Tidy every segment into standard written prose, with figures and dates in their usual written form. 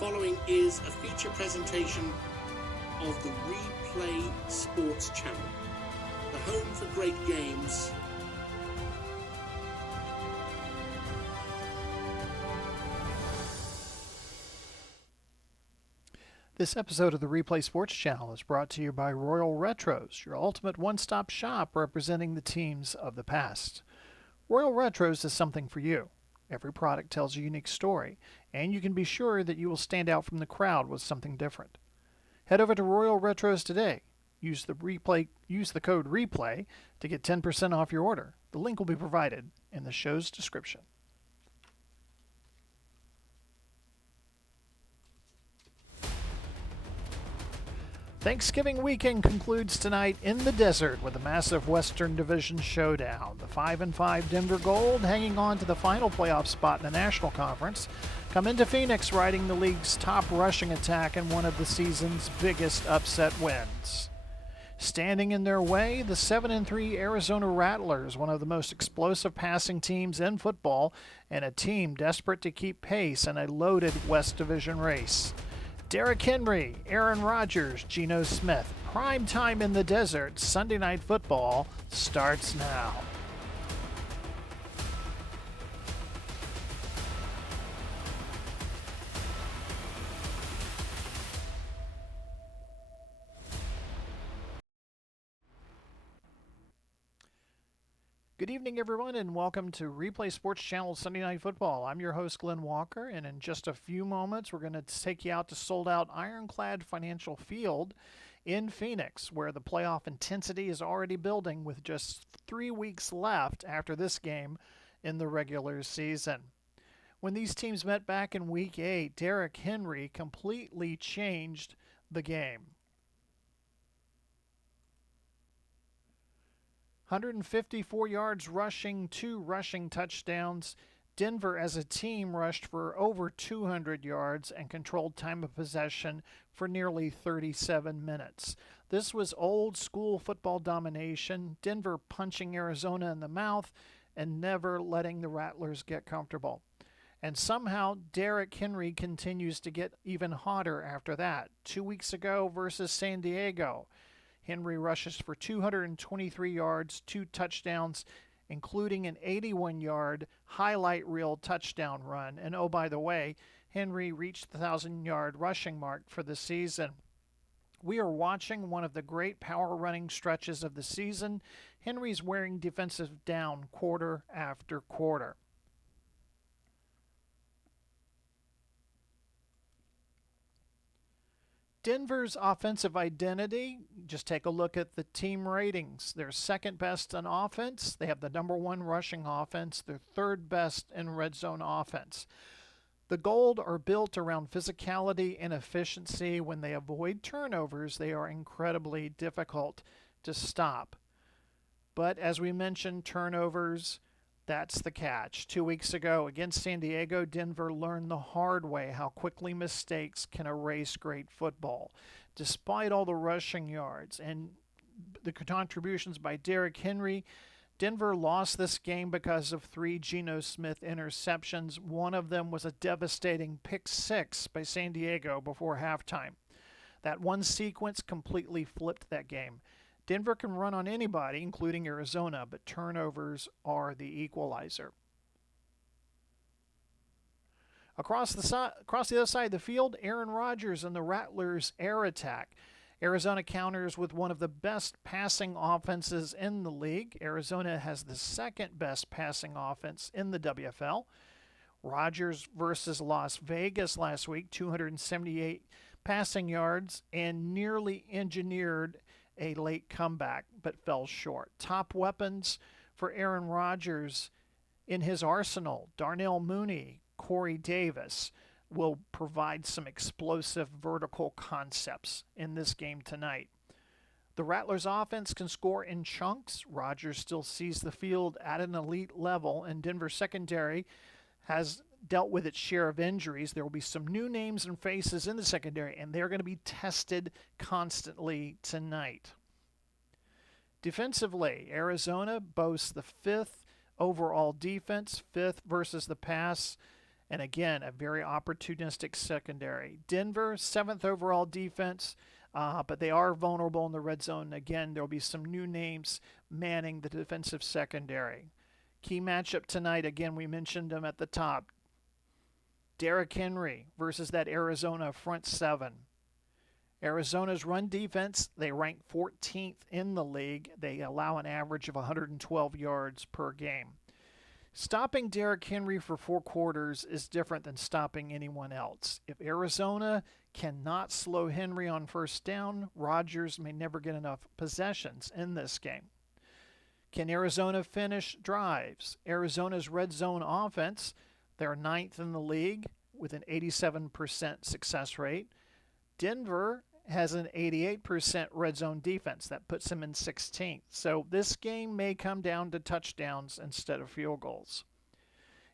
following is a feature presentation of the Replay Sports Channel, the home for great games. This episode of the Replay Sports Channel is brought to you by Royal Retros, your ultimate one-stop shop representing the teams of the past. Royal Retros is something for you. Every product tells a unique story, and you can be sure that you will stand out from the crowd with something different. Head over to Royal Retros today. Use the code REPLAY to get 10% off your order. The link will be provided in the show's description. Thanksgiving weekend concludes tonight in the desert with a massive Western Division showdown. The 5-5 Denver Gold, hanging on to the final playoff spot in the National Conference, come into Phoenix riding the league's top rushing attack in one of the season's biggest upset wins. Standing in their way, the 7-3 Arizona Rattlers, one of the most explosive passing teams in football, and a team desperate to keep pace in a loaded West Division race. Derrick Henry, Aaron Rodgers, Geno Smith. Prime time in the desert. Sunday Night Football starts now. Good evening, everyone, and welcome to Replay Sports Channel Sunday Night Football. I'm your host, Glenn Walker, and in just a few moments, we're going to take you out to sold-out Ironclad Financial Field in Phoenix, where the playoff intensity is already building with just 3 weeks left after this game in the regular season. When these teams met back in Week 8, Derrick Henry completely changed the game. 154 yards rushing, 2 rushing touchdowns. Denver as a team rushed for over 200 yards and controlled time of possession for nearly 37 minutes. This was old school football domination, Denver punching Arizona in the mouth and never letting the Rattlers get comfortable. And somehow Derrick Henry continues to get even hotter after that. 2 weeks ago versus San Diego, Henry rushes for 223 yards, 2 touchdowns, including an 81-yard highlight reel touchdown run. And oh, by the way, Henry reached the 1,000-yard rushing mark for the season. We are watching one of the great power running stretches of the season. Henry's wearing defensive down quarter after quarter. Denver's offensive identity, just take a look at the team ratings. They're second best in offense. They have the number 1 rushing offense. They're third best in red zone offense. The Gold are built around physicality and efficiency. When they avoid turnovers, they are incredibly difficult to stop. But as we mentioned, turnovers, that's the catch. 2 weeks ago against San Diego, Denver learned the hard way how quickly mistakes can erase great football. Despite all the rushing yards and the contributions by Derrick Henry, Denver lost this game because of 3 Geno Smith interceptions. One of them was a devastating pick 6 by San Diego before halftime. That one sequence completely flipped that game. Denver can run on anybody, including Arizona, but turnovers are the equalizer. Across the other side of the field, Aaron Rodgers and the Rattlers air attack. Arizona counters with one of the best passing offenses in the league. Arizona has the second best passing offense in the WFL. Rodgers versus Las Vegas last week, 278 passing yards and nearly engineered a late comeback, but fell short. Top weapons for Aaron Rodgers in his arsenal: Darnell Mooney, Corey Davis will provide some explosive vertical concepts in this game tonight. The Rattlers offense can score in chunks. Rodgers still sees the field at an elite level, and Denver secondary has dealt with its share of injuries. There will be some new names and faces in the secondary, and they're going to be tested constantly tonight. Defensively, Arizona boasts the 5th overall defense, 5th versus the pass, And again, a very opportunistic secondary. Denver, 7th overall defense, but they are vulnerable in the red zone. Again, there will be some new names manning the defensive secondary. Key matchup tonight, again, we mentioned them at the top. Derrick Henry versus that Arizona front seven. Arizona's run defense, they rank 14th in the league. They allow an average of 112 yards per game. Stopping Derrick Henry for 4 quarters is different than stopping anyone else. If Arizona cannot slow Henry on first down, Rodgers may never get enough possessions in this game. Can Arizona finish drives? Arizona's red zone offense, they're 9th in the league with an 87% success rate. Denver has an 88% red zone defense. That puts him in 16th. So this game may come down to touchdowns instead of field goals.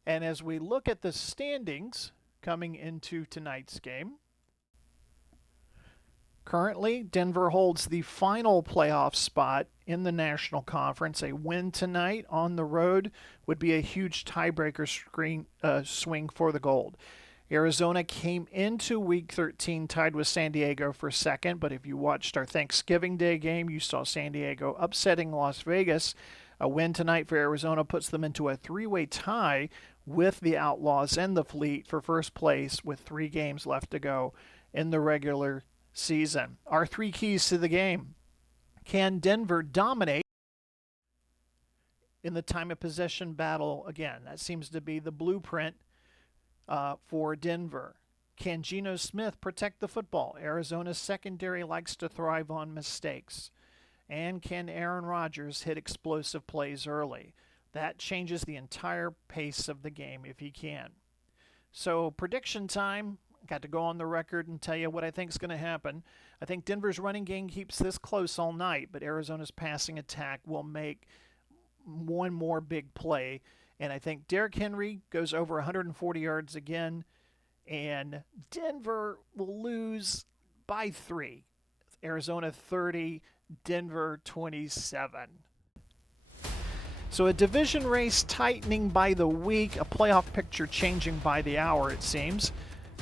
And as we look at the standings coming into tonight's game, currently Denver holds the final playoff spot in the National Conference. A win tonight on the road would be a huge tiebreaker swing for the Gold. Arizona came into Week 13 tied with San Diego for second, but if you watched our Thanksgiving Day game, you saw San Diego upsetting Las Vegas. A win tonight for Arizona puts them into a 3-way tie with the Outlaws and the Fleet for first place with 3 games left to go in the regular season. Our 3 keys to the game. Can Denver dominate in the time of possession battle again? That seems to be the blueprint for Denver. Can Geno Smith protect the football? Arizona's secondary likes to thrive on mistakes. And can Aaron Rodgers hit explosive plays early? That changes the entire pace of the game if he can. So prediction time. Got to go on the record and tell you what I think is going to happen. I think Denver's running game keeps this close all night, but Arizona's passing attack will make one more big play. And I think Derrick Henry goes over 140 yards again, and Denver will lose by 3. Arizona 30, Denver 27. So a division race tightening by the week, a playoff picture changing by the hour, it seems,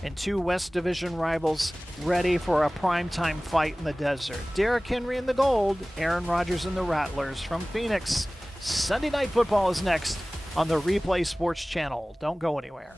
and 2 West Division rivals ready for a primetime fight in the desert. Derrick Henry in the Gold, Aaron Rodgers and the Rattlers from Phoenix. Sunday Night Football is next on the Replay Sports Channel. Don't go anywhere.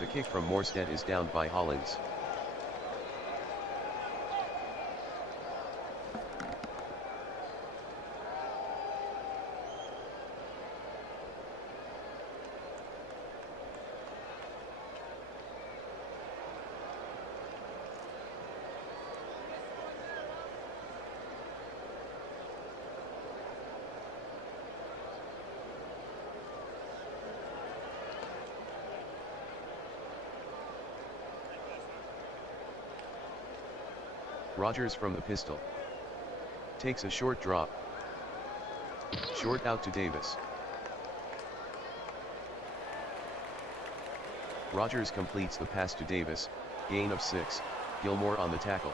The kick from Morstead is down by Hollins. Rodgers from the pistol. Takes a short drop. Short out to Davis. Rodgers completes the pass to Davis, gain of 6, Gilmore on the tackle.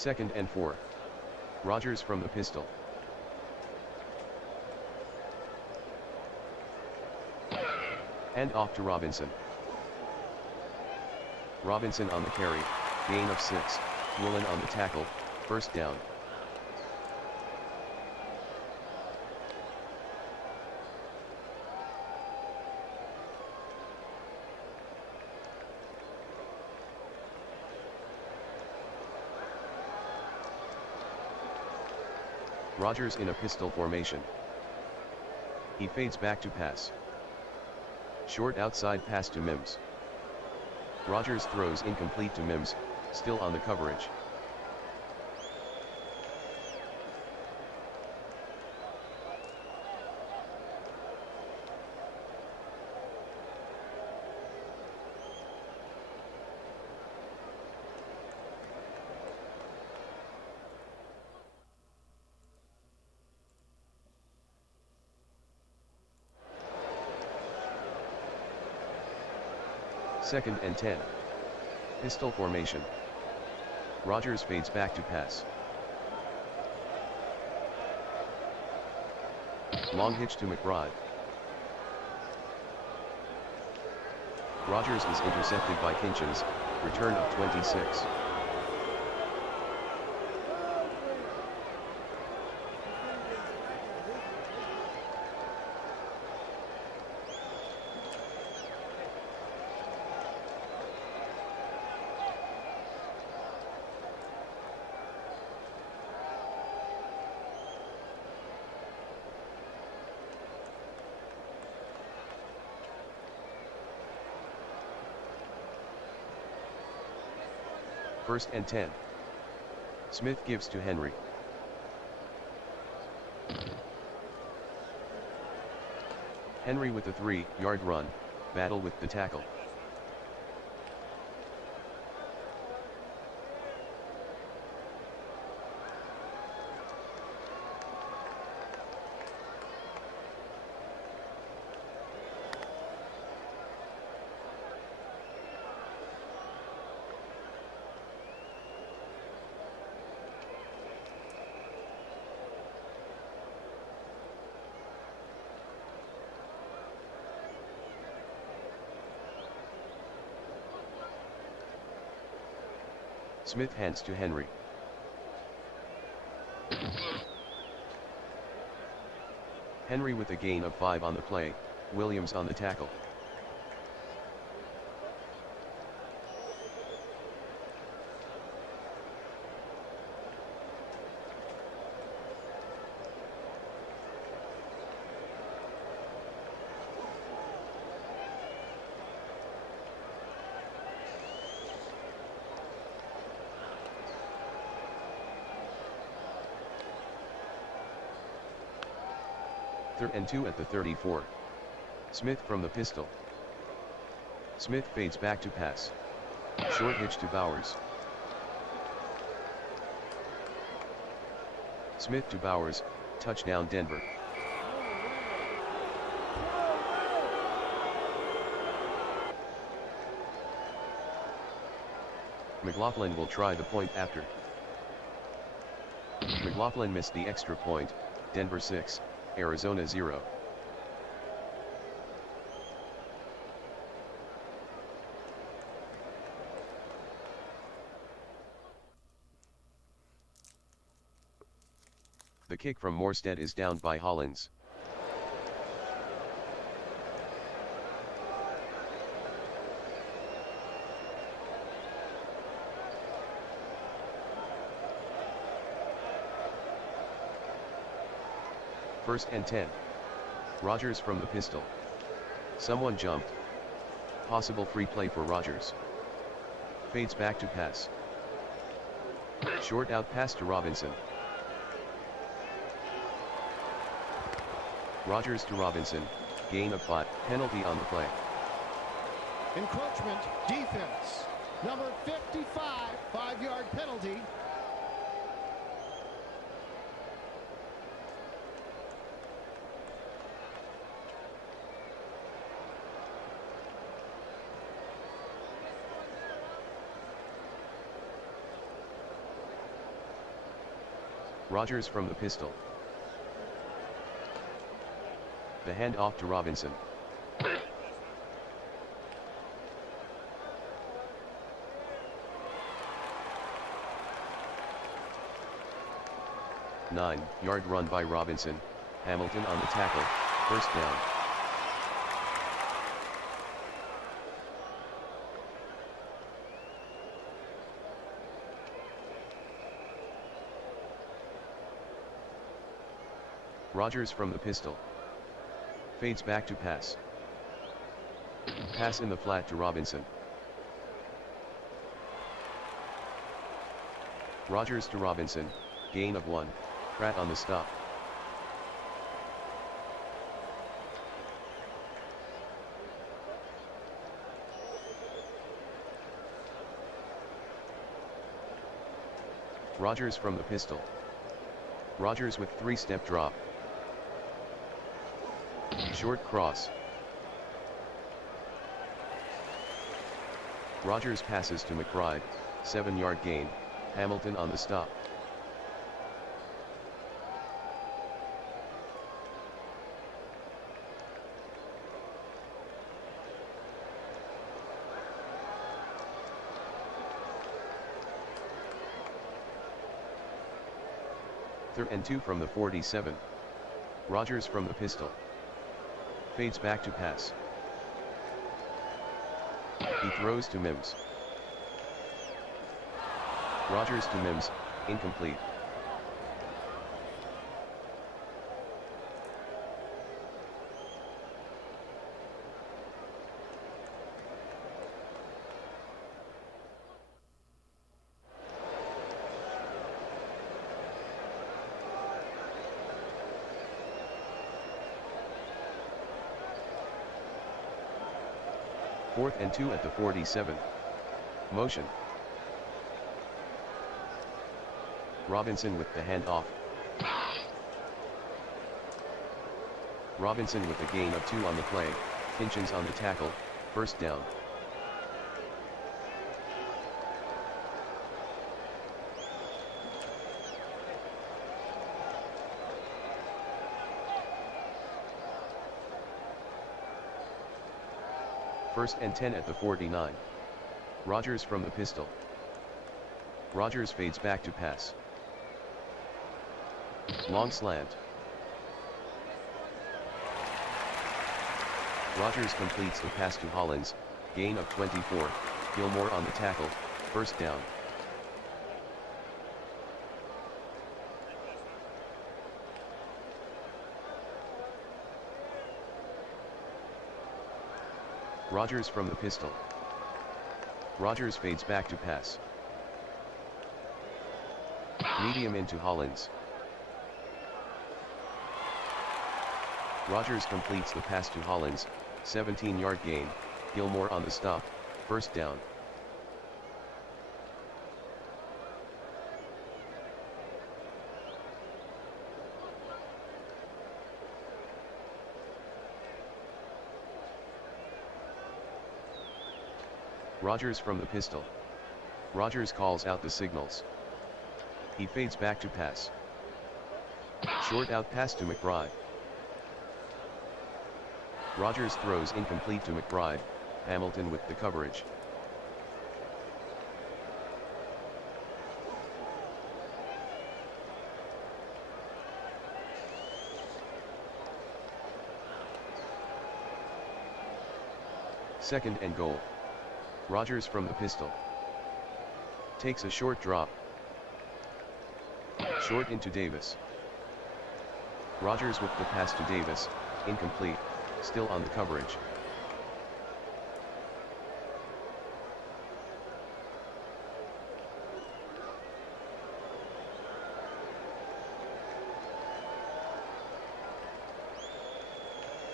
2nd and 4. Rodgers from the pistol. Hand off to Robinson. Robinson on the carry, gain of 6, Woolen on the tackle, first down. Rodgers in a pistol formation. He fades back to pass. Short outside pass to Mims. Rodgers throws incomplete to Mims, still on the coverage. Second and 10. Pistol formation. Rodgers fades back to pass. Long hitch to McBride. Rodgers is intercepted by Kinchins, return of 26. First and 10. Smith gives to Henry. Henry with a 3-yard run, battle with the tackle. Smith hands to Henry. Henry with a gain of 5 on the play, Williams on the tackle. Third and 2 at the 34. Smith from the pistol. Smith fades back to pass. Short hitch to Bowers. Smith to Bowers, touchdown Denver. McLaughlin will try the point after. McLaughlin missed the extra point, Denver 6, Arizona 0. The kick from Morstead is downed by Hollins. First and 10. Rodgers from the pistol. Someone jumped. Possible free play for Rodgers. Fades back to pass. Short out pass to Robinson. Rodgers to Robinson, gain of 5, penalty on the play. Encroachment, defense. Number 55, 5-yard penalty. Rodgers from the pistol. The handoff to Robinson. Nine-yard run by Robinson, Hamilton on the tackle, first down. Rodgers from the pistol. Fades back to pass. Pass in the flat to Robinson. Rodgers to Robinson, gain of 1, Pratt on the stop. Rodgers from the pistol. Rodgers with 3-step drop. Short cross. Rodgers passes to McBride, 7-yard gain, Hamilton on the stop. Third and 2 from the 47. Rodgers from the pistol. Fades back to pass. He throws to Mims. Rodgers to Mims, incomplete. Fourth and 2 at the 47. Motion. Robinson with the handoff. Robinson with a gain of 2 on the play, Kinchins on the tackle, first down. First and 10 at the 49. Rodgers from the pistol. Rodgers fades back to pass. Long slant. Rodgers completes the pass to Hollins, gain of 24, Gilmore on the tackle, first down. Rodgers from the pistol. Rodgers fades back to pass. Medium into Hollins. Rodgers completes the pass to Hollins, 17-yard gain, Gilmore on the stop, first down. Rodgers from the pistol. Rodgers calls out the signals. He fades back to pass. Short out pass to McBride. Rodgers throws incomplete to McBride, Hamilton with the coverage. Second and goal. Rodgers from the pistol. Takes a short drop. Short into Davis. Rodgers with the pass to Davis, incomplete, still on the coverage.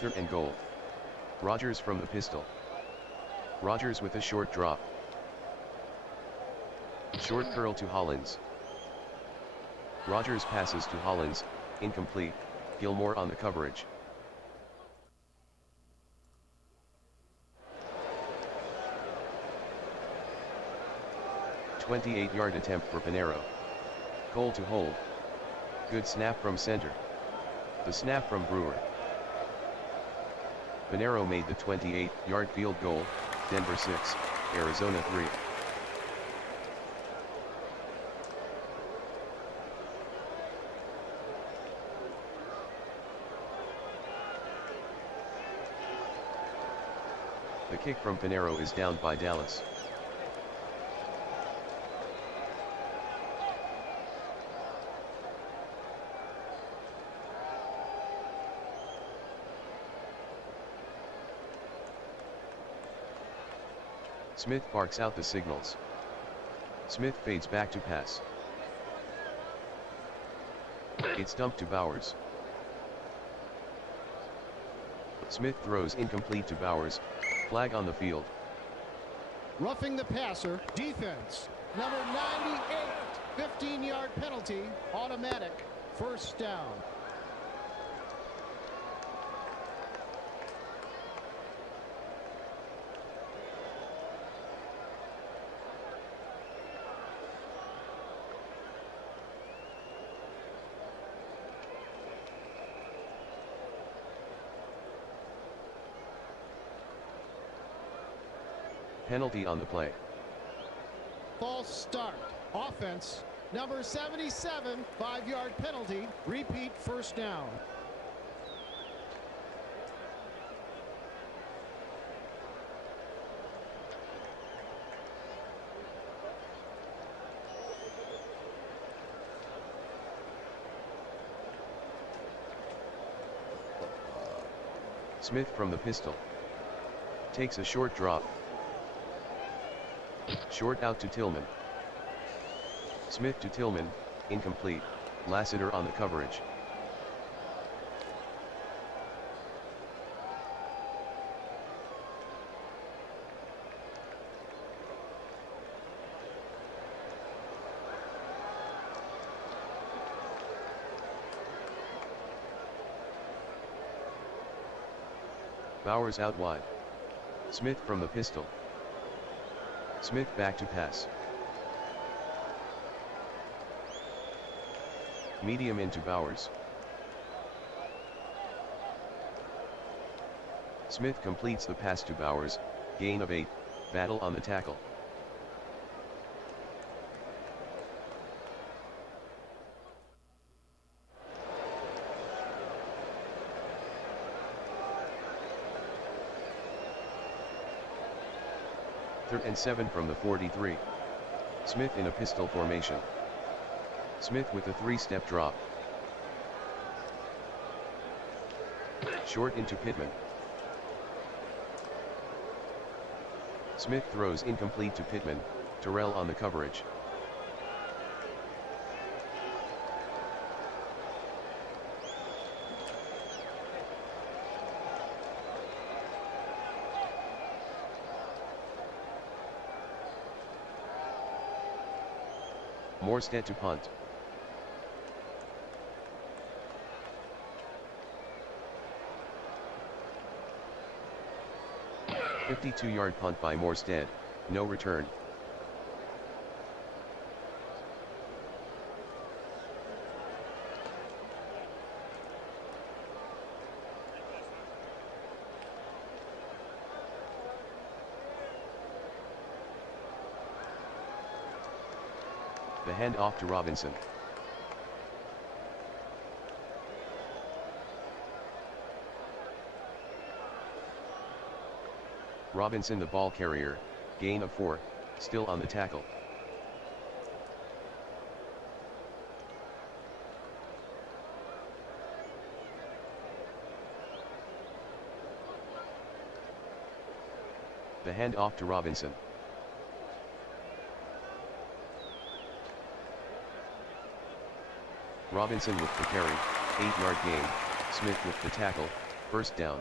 Third and goal. Rodgers from the pistol. Rodgers with a short drop. Short curl to Hollins. Rodgers passes to Hollins, incomplete, Gilmore on the coverage. .28-yard attempt for Pinero. Cole to hold. Good snap from center. The snap from Brewer. Pinheiro made the 28-yard field goal, Denver 6, Arizona 3. The kick from Pinheiro is downed by Dallas. Smith barks out the signals. Smith fades back to pass. It's dumped to Bowers. Smith throws incomplete to Bowers. Flag on the field. Roughing the passer, defense. Number 98, 15-yard penalty, automatic, first down. Penalty on the play. False start. Offense. Number 77, 5-yard penalty. Repeat first down. Smith from the pistol. Takes a short drop. Short out to Tillman. Smith to Tillman, incomplete. Lassiter on the coverage. Bowers out wide. Smith from the pistol. Smith back to pass. Medium into Bowers. Smith completes the pass to Bowers, gain of 8, battle on the tackle. Third and 7 from the 43. Smith in a pistol formation. Smith with a 3-step drop. Short into Pittman. Smith throws incomplete to Pittman, Terrell on the coverage. Morstead to punt. A 52-yard punt by Morstead, no return. The handoff to Robinson. Robinson the ball carrier, gain of 4, still on the tackle. The handoff to Robinson. Robinson with the carry, 8-yard gain, Smith with the tackle, first down.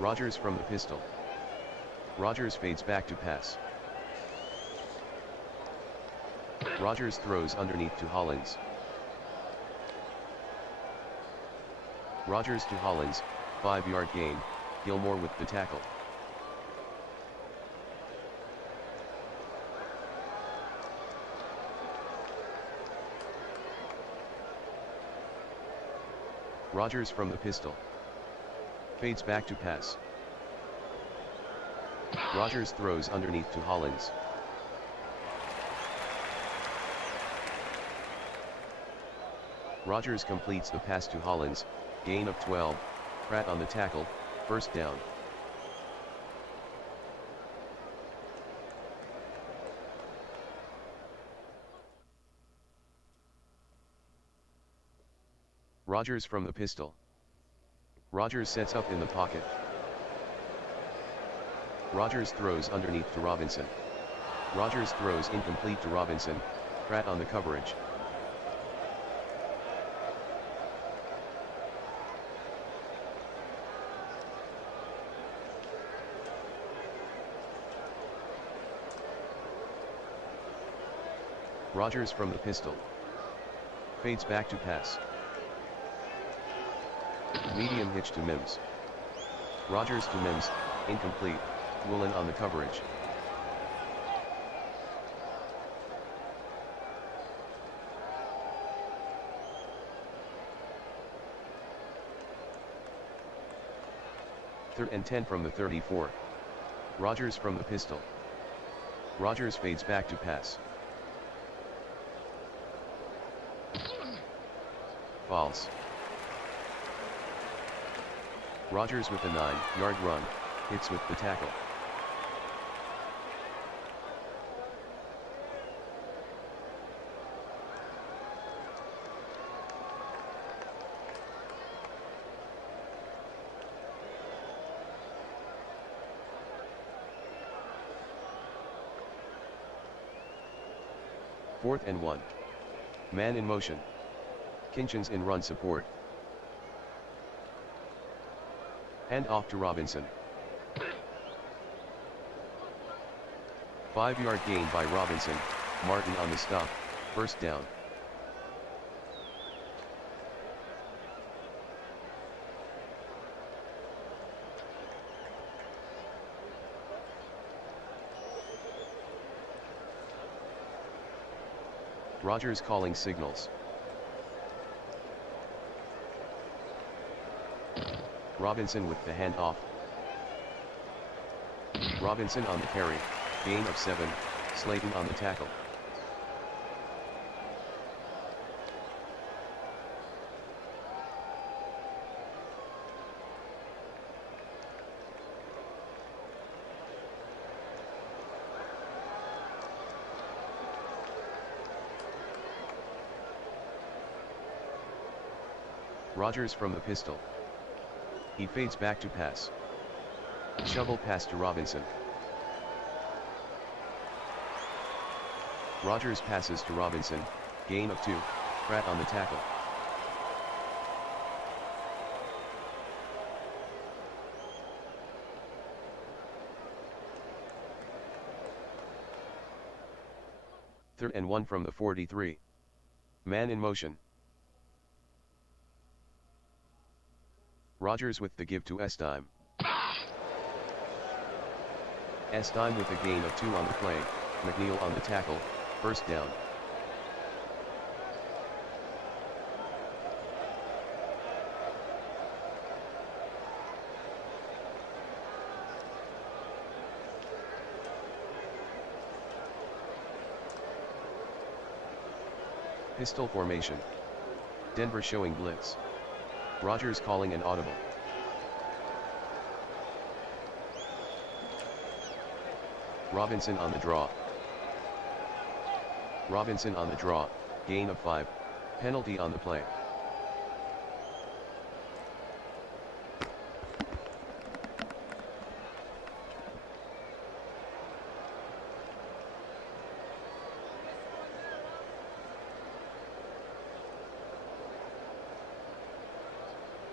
Rodgers from the pistol. Rodgers fades back to pass. Rodgers throws underneath to Hollins. Rodgers to Hollins, 5-yard gain, Gilmore with the tackle. Rodgers from the pistol. Fades back to pass. Rodgers throws underneath to Hollins. Rodgers completes the pass to Hollins, gain of 12, Pratt on the tackle, first down. Rodgers from the pistol. Rodgers sets up in the pocket. Rodgers throws underneath to Robinson. Rodgers throws incomplete to Robinson, Pratt on the coverage. Rodgers from the pistol. Fades back to pass. Medium hitch to Mims. Rodgers to Mims, incomplete, Woolen on the coverage. Third and 10 from the 34. Rodgers from the pistol. Rodgers fades back to pass. False. Rodgers with a 9-yard run, hits with the tackle. Fourth and 1. Man in motion. Kinchins in run support. Hand off to Robinson. 5-yard gain by Robinson, Martin on the stop, first down. Rodgers calling signals. Robinson with the handoff. Robinson on the carry, gain of 7, Slayton on the tackle. Rodgers from the pistol. He fades back to pass. Shovel pass to Robinson. Rodgers passes to Robinson, gain of 2, Pratt on the tackle. Third and 1 from the 43. Man in motion. Rodgers with the give to Estime. Estime with a gain of 2 on the play, McNeil on the tackle, first down. Pistol formation. Denver showing blitz. Rodgers calling an audible. Robinson on the draw. Robinson on the draw, gain of 5, penalty on the play.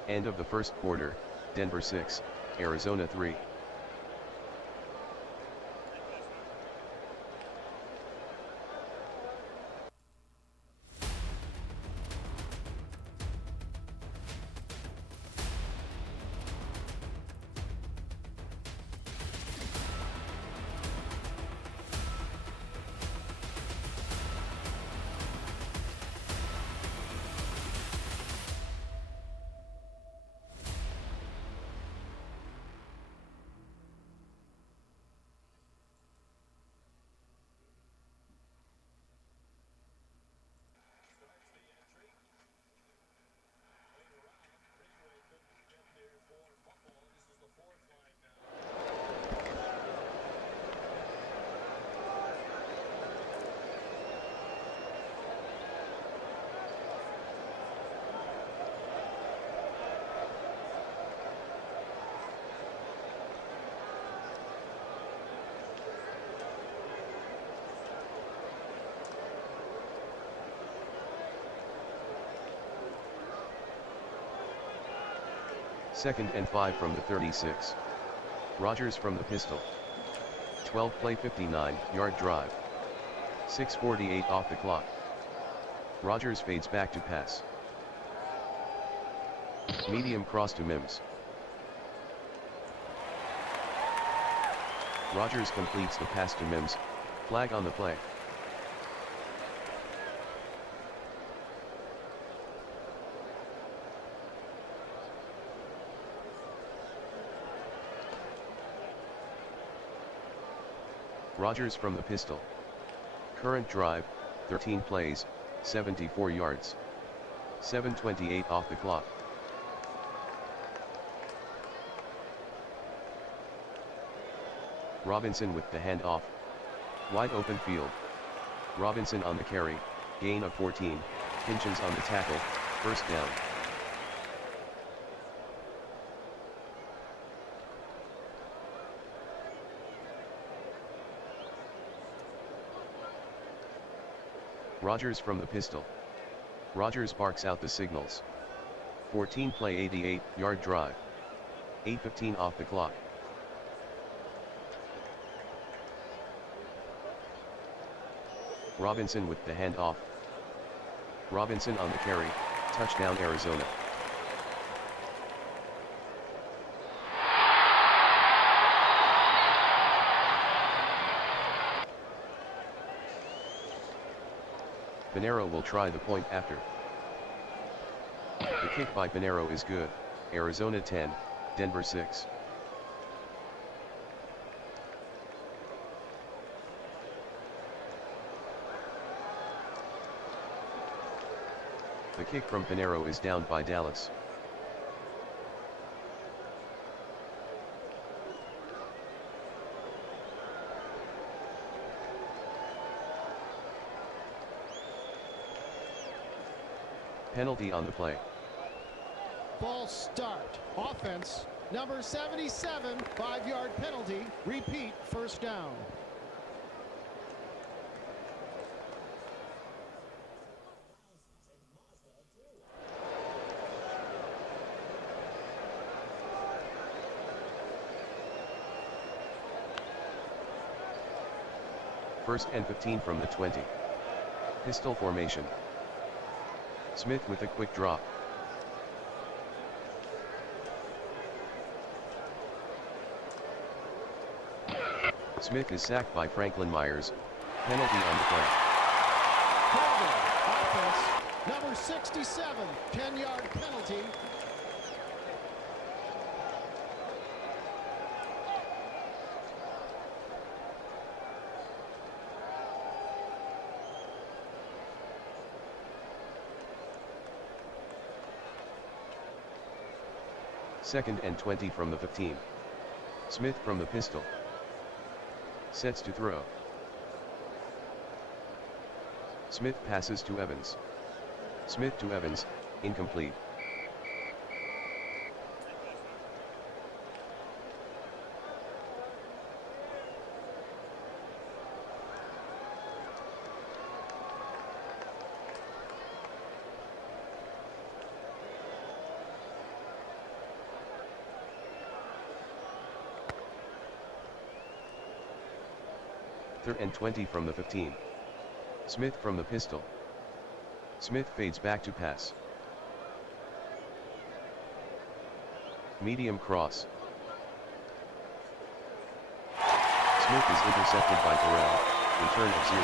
End of the first quarter, Denver 6, Arizona 3. 2nd and 5 from the 36. Rodgers from the pistol. 12 play 59-yard drive. 6:48 off the clock. Rodgers fades back to pass. Medium cross to Mims. Rodgers completes the pass to Mims. Flag on the play. Rodgers from the pistol. Current drive, 13 plays, 74 yards. 7:28 off the clock. Robinson with the handoff. Wide open field. Robinson on the carry, gain of 14, Hinchins on the tackle, first down. Rodgers from the pistol. Rodgers barks out the signals. 14 play 88-yard drive. 8:15 off the clock. Robinson with the handoff. Robinson on the carry, touchdown Arizona. Pinheiro will try the point after. The kick by Pinheiro is good. Arizona 10, Denver 6. The kick from Pinheiro is downed by Dallas. Penalty on the play. False start. Offense, number 77, 5-yard penalty. Repeat, first down. First and 15 from the 20. Pistol formation. Smith with a quick drop. Smith is sacked by Franklin Myers. Penalty on the play. Offense, number 67, 10-yard penalty. Second and 20 from the 15. Smith from the pistol. Sets to throw. Smith passes to Evans. Smith to Evans, incomplete. Third and 20 from the 15. Smith from the pistol. Smith fades back to pass. Medium cross. Smith is intercepted by Terrell. Return of 0.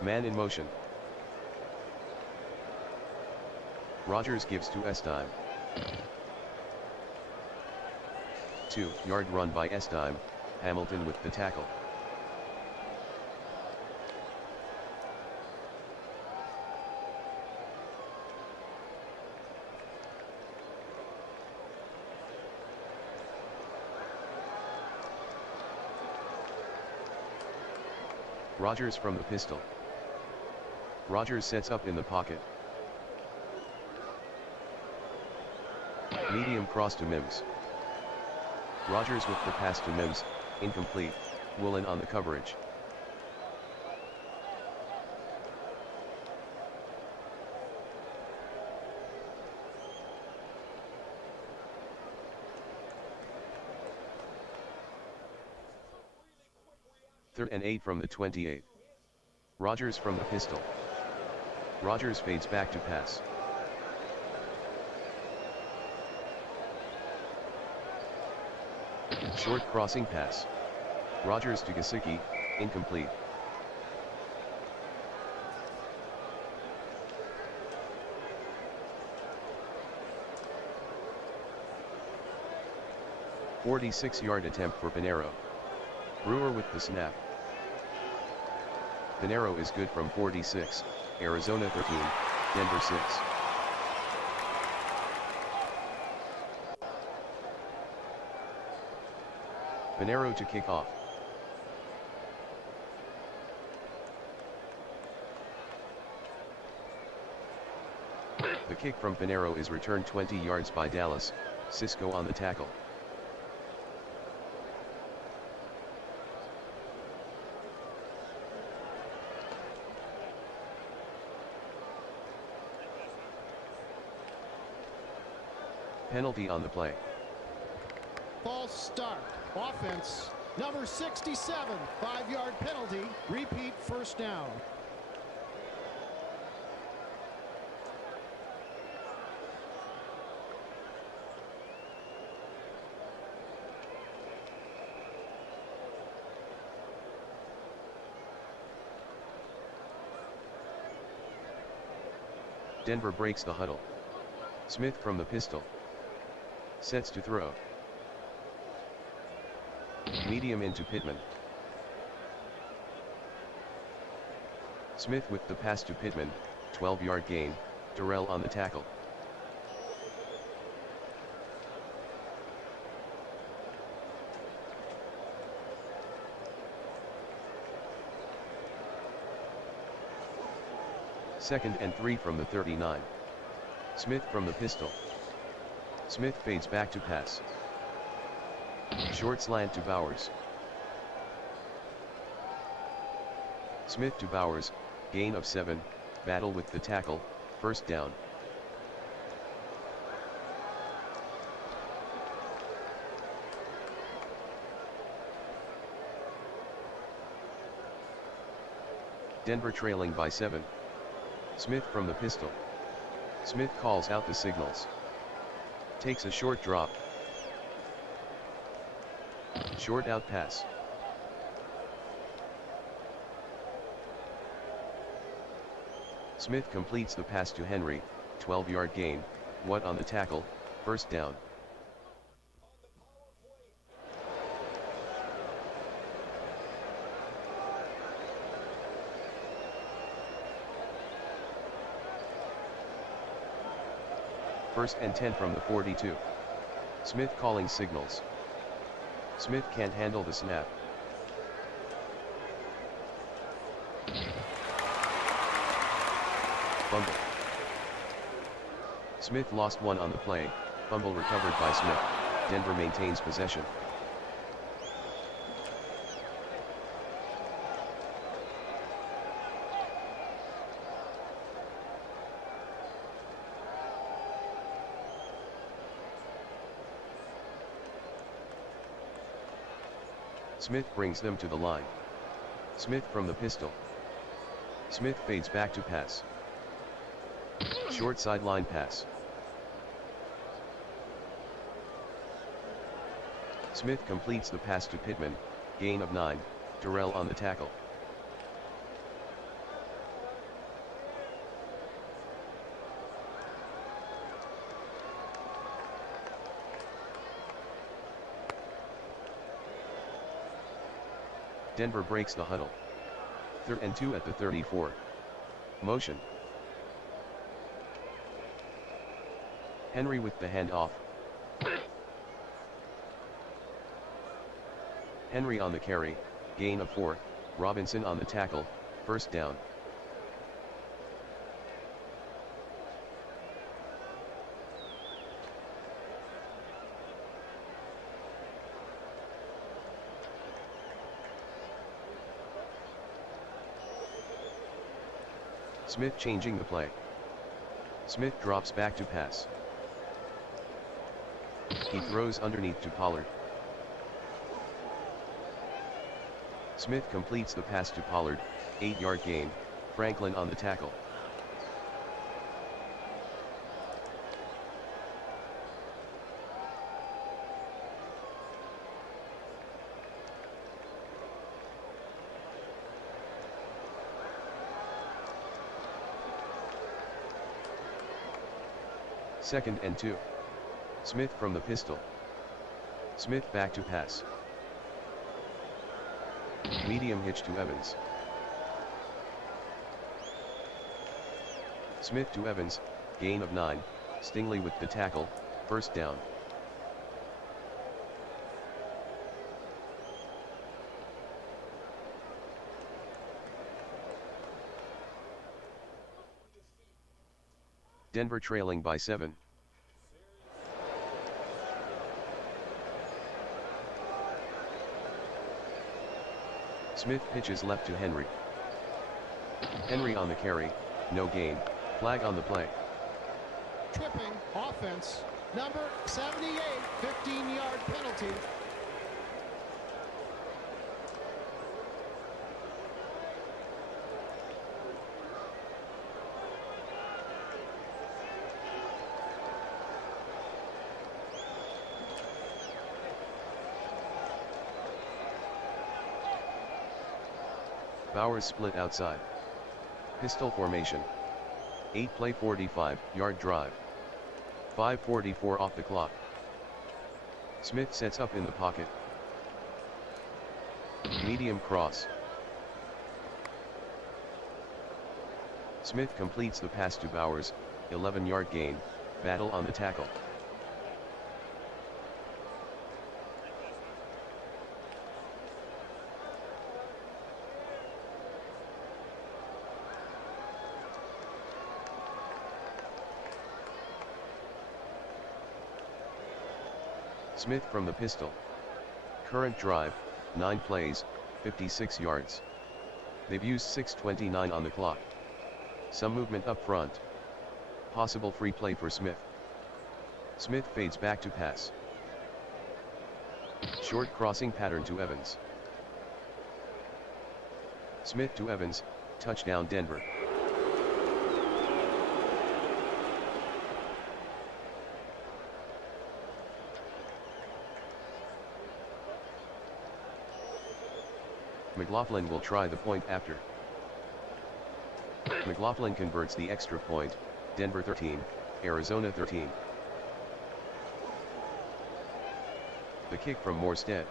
Man in motion. Rodgers gives to Estime. 2-yard run by Estime, Hamilton with the tackle. Rodgers from the pistol. Rodgers sets up in the pocket. Medium cross to Mims. Rodgers with the pass to Mims, incomplete, Woolen on the coverage. Third and 8 from the 28. Rodgers from the pistol. Rodgers fades back to pass. Short crossing pass. Rodgers to Gesicki, incomplete. "46-yard attempt for Pinheiro. Brewer with the snap. Pinheiro is good from 46, Arizona 13, Denver 6. Pinheiro to kick off. The kick from Pinheiro is returned 20 yards by Dallas, Cisco on the tackle. Penalty on the play. False start. Offense, number 67, 5-yard penalty. Repeat first down. Denver breaks the huddle. Smith from the pistol. Sets to throw. Medium into Pittman. Smith with the pass to Pittman, 12-yard gain, Darrell on the tackle. Second and 3 from the 39. Smith from the pistol. Smith fades back to pass. Short slant to Bowers. Smith to Bowers, gain of 7, battle with the tackle, first down. Denver trailing by 7. Smith from the pistol. Smith calls out the signals. Takes a short drop. Short out pass. Smith completes the pass to Henry, 12-yard gain, Watt on the tackle, first down. First and 10 from the 42. Smith calling signals. Smith can't handle the snap. Fumble. Smith lost one on the play, fumble recovered by Smith. Denver maintains possession. Smith brings them to the line. Smith from the pistol. Smith fades back to pass. Short sideline pass. Smith completes the pass to Pittman, gain of 9, Darrell on the tackle. Denver breaks the huddle. 3rd and 2 at the 34. Motion. Henry with the handoff. Henry on the carry, gain of 4, Robinson on the tackle, first down. Smith changing the play. Smith drops back to pass. He throws underneath to Pollard. Smith completes the pass to Pollard, 8-yard gain, Franklin on the tackle. Second and 2. Smith from the pistol. Smith back to pass. Medium hitch to Evans. Smith to Evans, gain of 9, Stingley with the tackle, first down. Denver trailing by 7. Smith pitches left to Henry. Henry on the carry, no gain, flag on the play. Tripping, offense, number 78, 15-yard penalty. Bowers split outside. Pistol formation. 8-play 45-yard drive. 5:44 off the clock. Smith sets up in the pocket. Medium cross. Smith completes the pass to Bowers, 11-yard gain, battle on the tackle. Smith from the pistol. Current drive, 9 plays, 56 yards. They've used 6:29 on the clock. Some movement up front. Possible free play for Smith. Smith fades back to pass. Short crossing pattern to Evans. Smith to Evans, touchdown Denver. McLaughlin will try the point after. McLaughlin converts the extra point, Denver 13, Arizona 13. The kick from Morstead.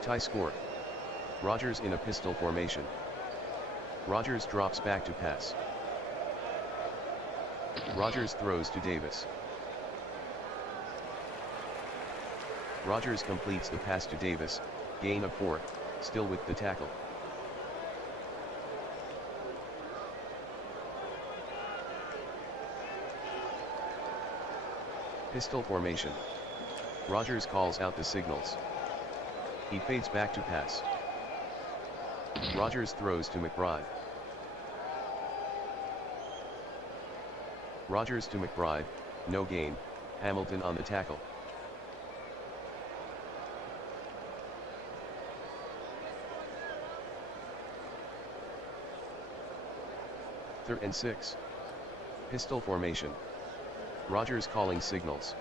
Tie score. Rodgers in a pistol formation. Rodgers drops back to pass. Rodgers throws to Davis. Rodgers completes the pass to Davis, gain of 4, still with the tackle. Pistol formation. Rodgers calls out the signals. He fades back to pass. Rodgers throws to McBride. Rodgers to McBride, no gain, Hamilton on the tackle. Third and 6. Pistol formation. Rodgers calling signals.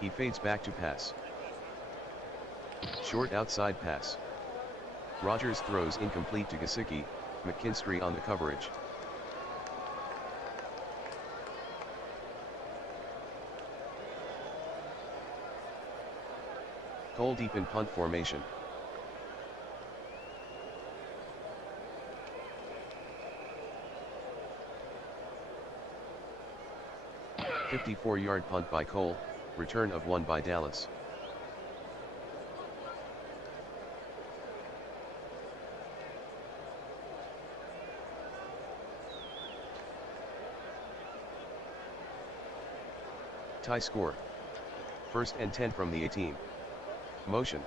He fades back to pass. Short outside pass. Rodgers throws incomplete to Gesicki, McKinstry on the coverage. Cole deep in punt formation. A 54-yard punt by Cole, return of 1 by Dallas. Tie score. 1st and 10 from the 18. Motion.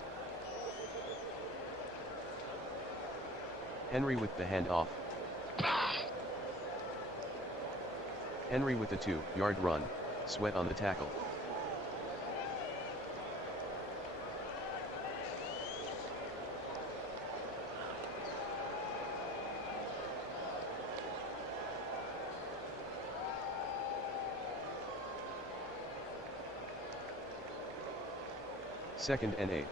Henry with the handoff. Henry with the 2-yard run, Sweat on the tackle. Second and 8.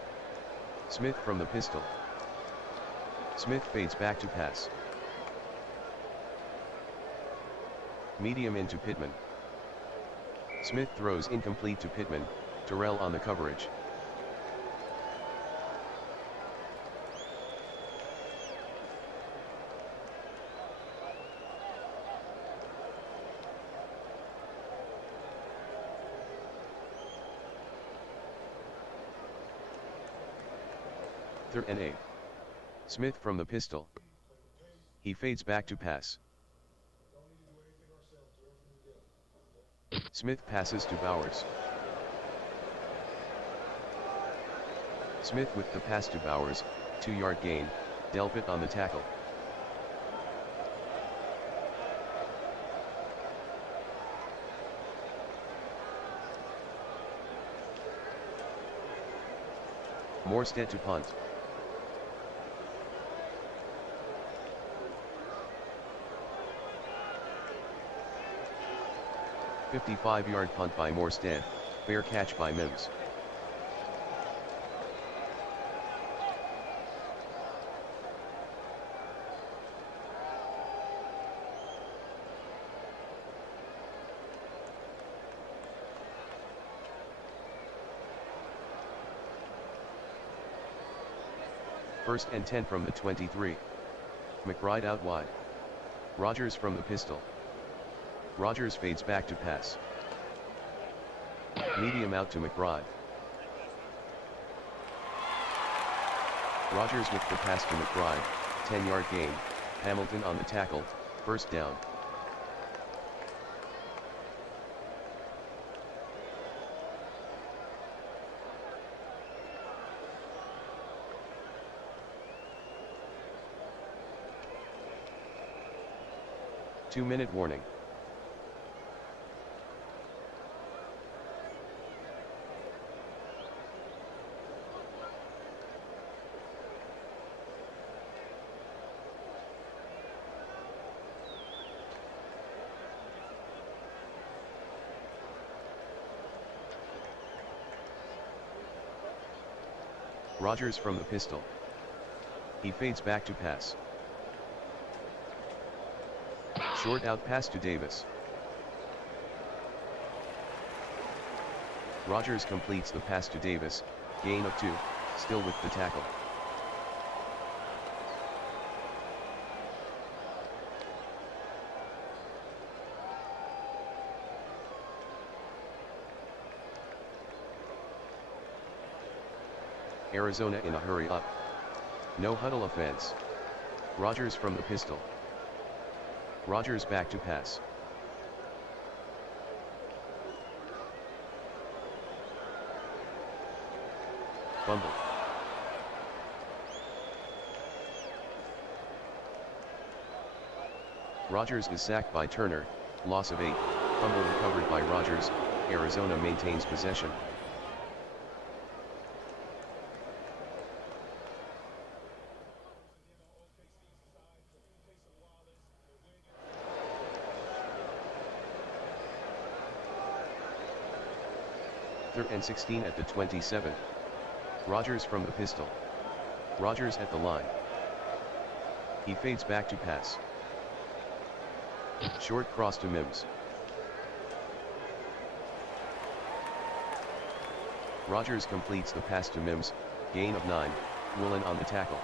Smith from the pistol. Smith fades back to pass. Medium into Pittman. Smith throws incomplete to Pittman, Terrell on the coverage. Third and 8. Smith from the pistol. He fades back to pass. Smith passes to Bowers. Smith with the pass to Bowers, 2-yard gain, Delpit on the tackle. Morstead to punt. A 55-yard punt by Morstead, fair catch by Mims. First and 10 from the 23. McBride out wide. Rodgers from the pistol. Rodgers fades back to pass. Medium out to McBride. Rodgers with the pass to McBride, 10-yard gain, Hamilton on the tackle, first down. Two-minute warning. Rodgers from the pistol. He fades back to pass. Short out pass to Davis. Rodgers completes the pass to Davis, gain of 2, still with the tackle. Arizona in a hurry up. No huddle offense. Rodgers from the pistol. Rodgers back to pass. Fumble. Rodgers is sacked by Turner, loss of 8, fumble recovered by Rodgers, Arizona maintains possession. 3rd and 16 at the 27. Rodgers from the pistol. Rodgers at the line. He fades back to pass. Short cross to Mims. Rodgers completes the pass to Mims, gain of 9, Woolen on the tackle.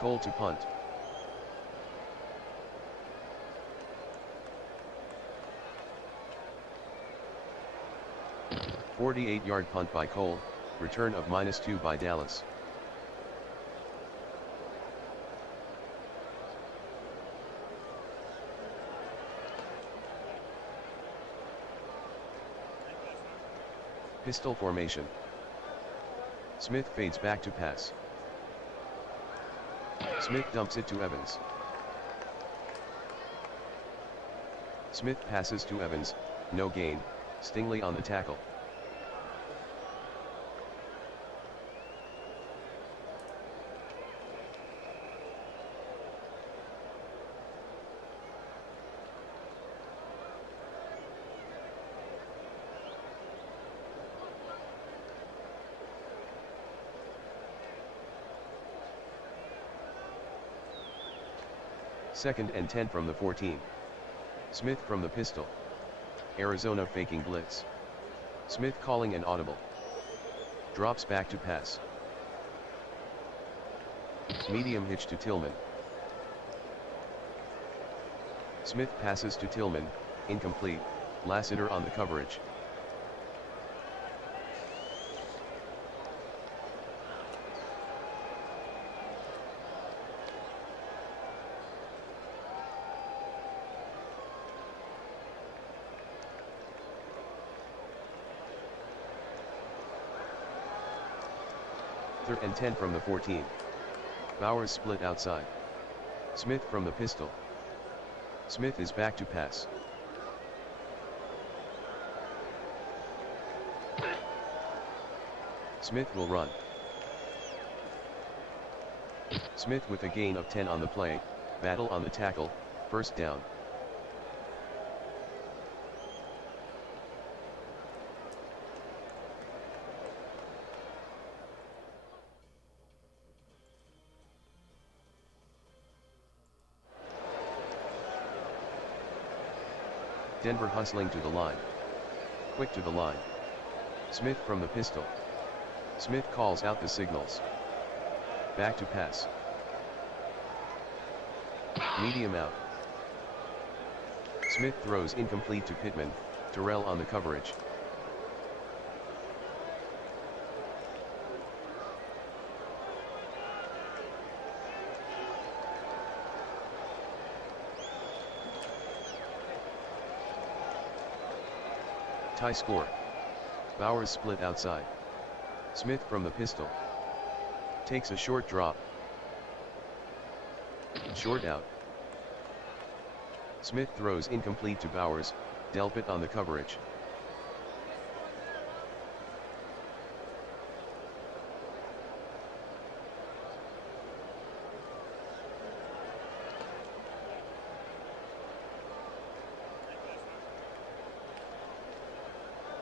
Cole to punt. A 48-yard punt by Cole, return of -2 by Dallas. Pistol formation. Smith fades back to pass. Smith dumps it to Evans. Smith passes to Evans, no gain, Stingley on the tackle. Second and 10 from the 14. Smith from the pistol. Arizona faking blitz. Smith calling an audible. Drops back to pass. Medium hitch to Tillman. Smith passes to Tillman, incomplete, Lassiter on the coverage. Third and 10 from the 14. Bowers split outside. Smith from the pistol. Smith is back to pass. Smith will run. Smith with a gain of 10 on the play, battle on the tackle, first down. Denver hustling to the line. Quick to the line. Smith from the pistol. Smith calls out the signals. Back to pass. Medium out. Smith throws incomplete to Pittman, Terrell on the coverage. Tie score. Bowers split outside. Smith from the pistol. Takes a short drop. Short out. Smith throws incomplete to Bowers, Delpit on the coverage.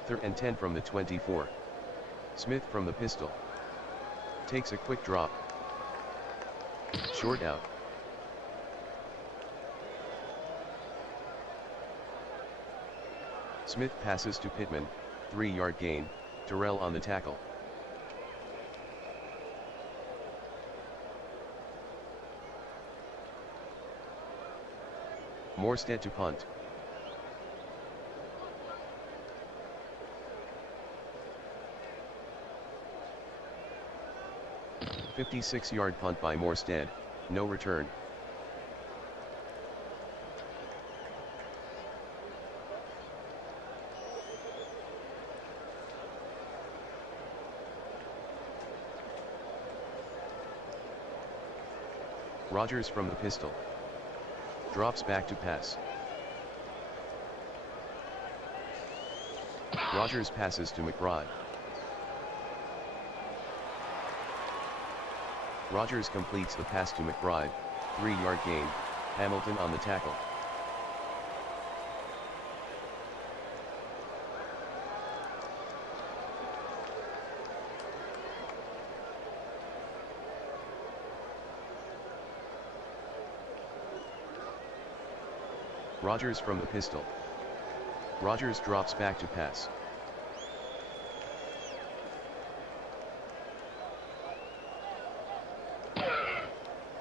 Third and 10 from the 24. Smith from the pistol. Takes a quick drop. Short out. Smith passes to Pittman, 3-yard gain, Terrell on the tackle. Morstead to punt. 56-yard punt by Morstead, no return. Rodgers from the pistol. Drops back to pass. Rodgers passes to McBride. Rodgers completes the pass to McBride, 3-yard gain, Hamilton on the tackle. Rodgers from the pistol. Rodgers drops back to pass.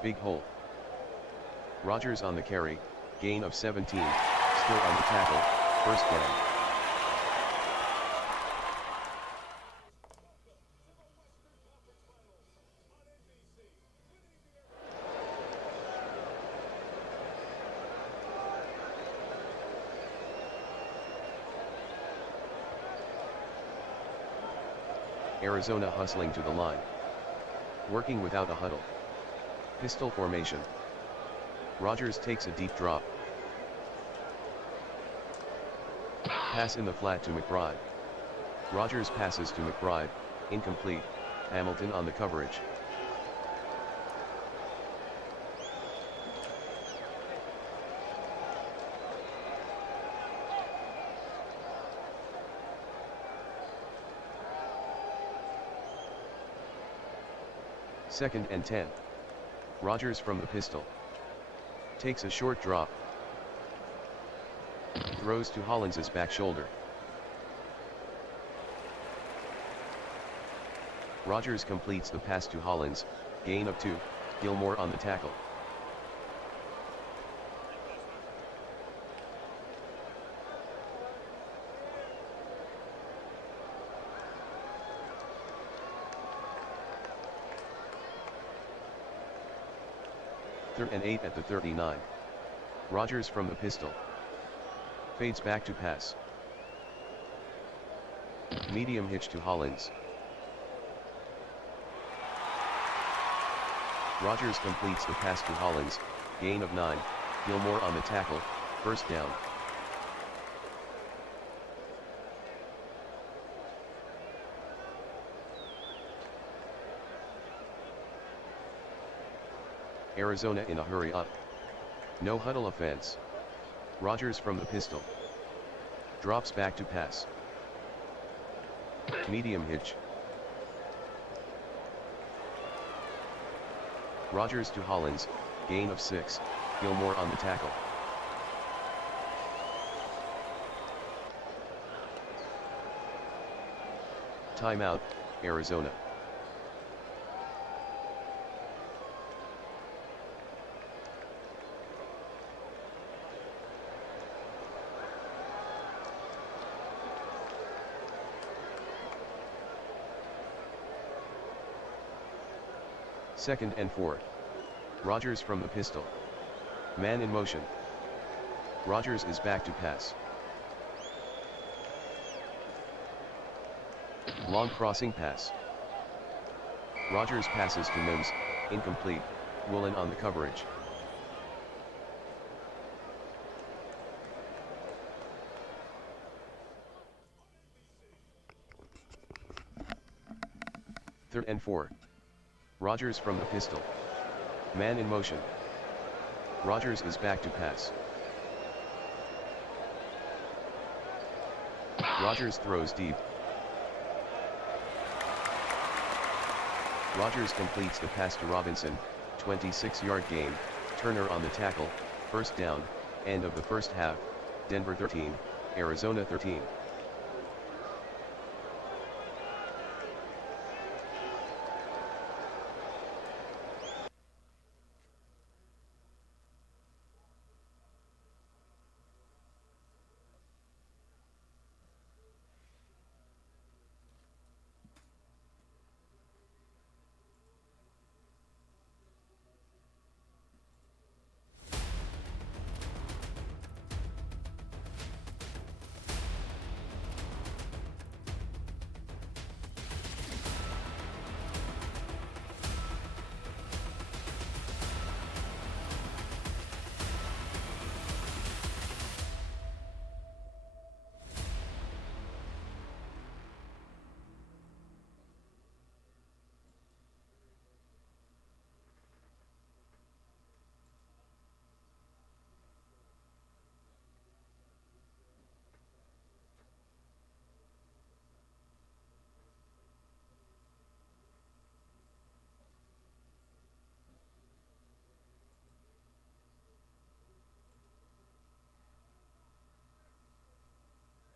Big hole. Rodgers on the carry, gain of 17, still on the tackle, first down. Arizona hustling to the line. Working without a huddle. Pistol formation. Rodgers takes a deep drop. Pass in the flat to McBride. Rodgers passes to McBride, incomplete, Hamilton on the coverage. Second and 10. Rodgers from the pistol. Takes a short drop. Throws to Hollins's back shoulder. Rodgers completes the pass to Hollins, gain of 2, Gilmore on the tackle. Third and 8 at the 39. Rodgers from the pistol. Fades back to pass. Medium hitch to Hollins. Rodgers completes the pass to Hollins, gain of 9, Gilmore on the tackle, first down. Arizona in a hurry up. No huddle offense. Rodgers from the pistol. Drops back to pass. Medium hitch. Rodgers to Hollins, gain of 6, Gilmore on the tackle. Timeout, Arizona. Second and 4. Rodgers from the pistol. Man in motion. Rodgers is back to pass. Long crossing pass. Rodgers passes to Mims, incomplete, Woolen on the coverage. Third and 4. Rodgers from the pistol. Man in motion. Rodgers is back to pass. Rodgers throws deep. Rodgers completes the pass to Robinson, 26-yard gain, Turner on the tackle, first down, end of the first half, Denver 13, Arizona 13.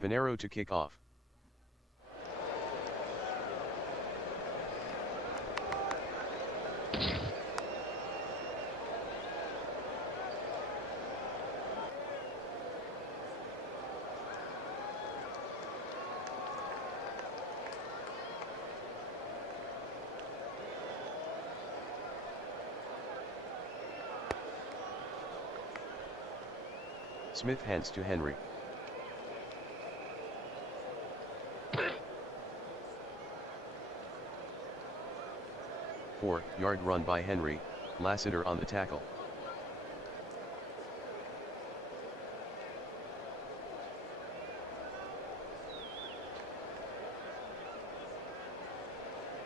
Pinheiro to kick off. Smith hands to Henry. Four-yard run by Henry, Lassiter on the tackle.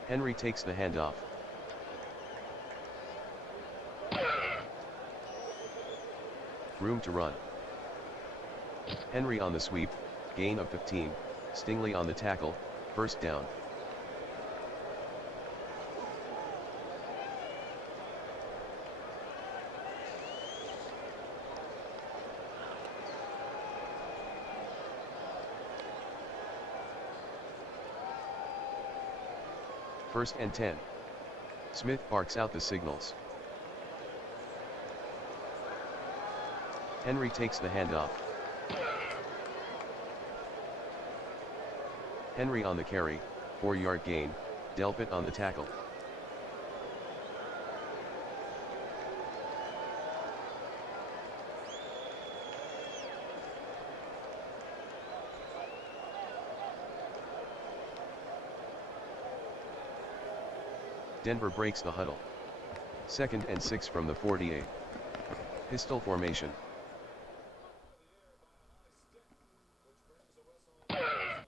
Henry takes the handoff. Room to run. Henry on the sweep, gain of 15, Stingley on the tackle, first down. First and 10. Smith barks out the signals. Henry takes the handoff. Henry on the carry, 4-yard gain, Delpit on the tackle. Denver breaks the huddle. Second and 6 from the 48. Pistol formation.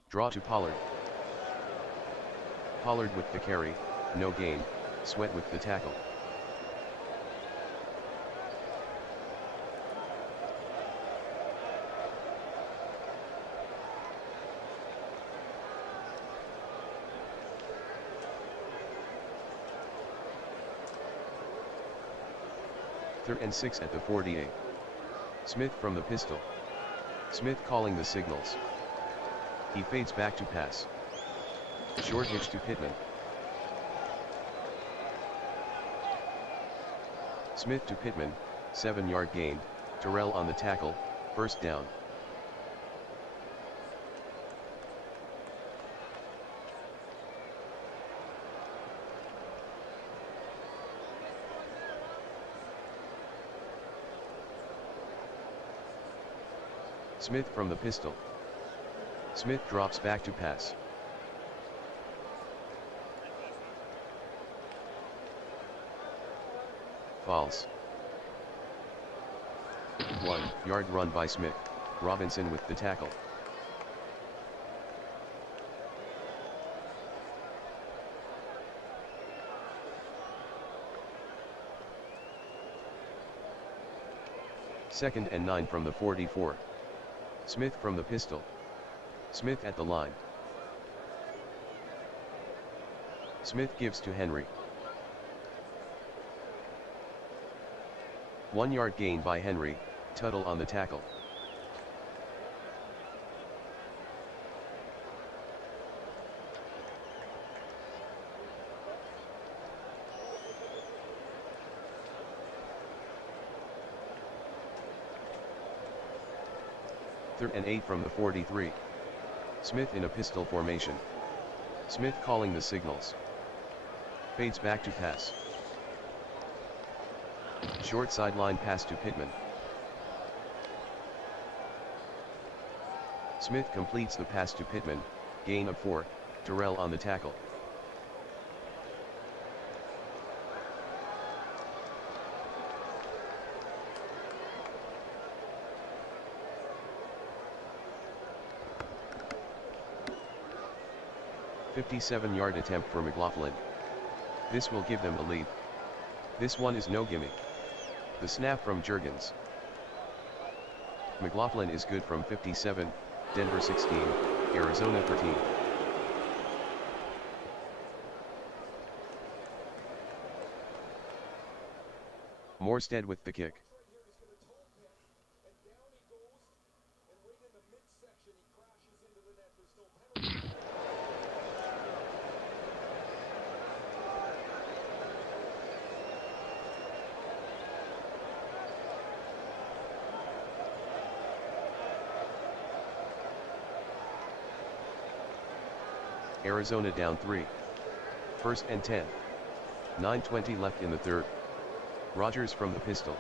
Draw to Pollard. Pollard with the carry, no gain, Sweat with the tackle. Third and 6 at the 48. Smith from the pistol. Smith calling the signals. He fades back to pass. Short hitch to Pittman. Smith to Pittman, 7-yard gain, Terrell on the tackle, first down. Smith from the pistol. Smith drops back to pass. False. 1-yard run by Smith, Robinson with the tackle. Second and 9 from the 44. Smith from the pistol. Smith at the line. Smith gives to Henry. 1-yard gain by Henry, Tuttle on the tackle. Third and 8 from the 43. Smith in a pistol formation. Smith calling the signals. Fades back to pass. Short sideline pass to Pittman. Smith completes the pass to Pittman, gain of 4, Terrell on the tackle. "57-yard attempt for McLaughlin. This will give them the lead. This one is no gimme. The snap from Juergens. McLaughlin is good from 57, Denver 16, Arizona 13. Morstead with the kick. Arizona down 3. First and 10. 9:20 left in the third. Rodgers from the pistol.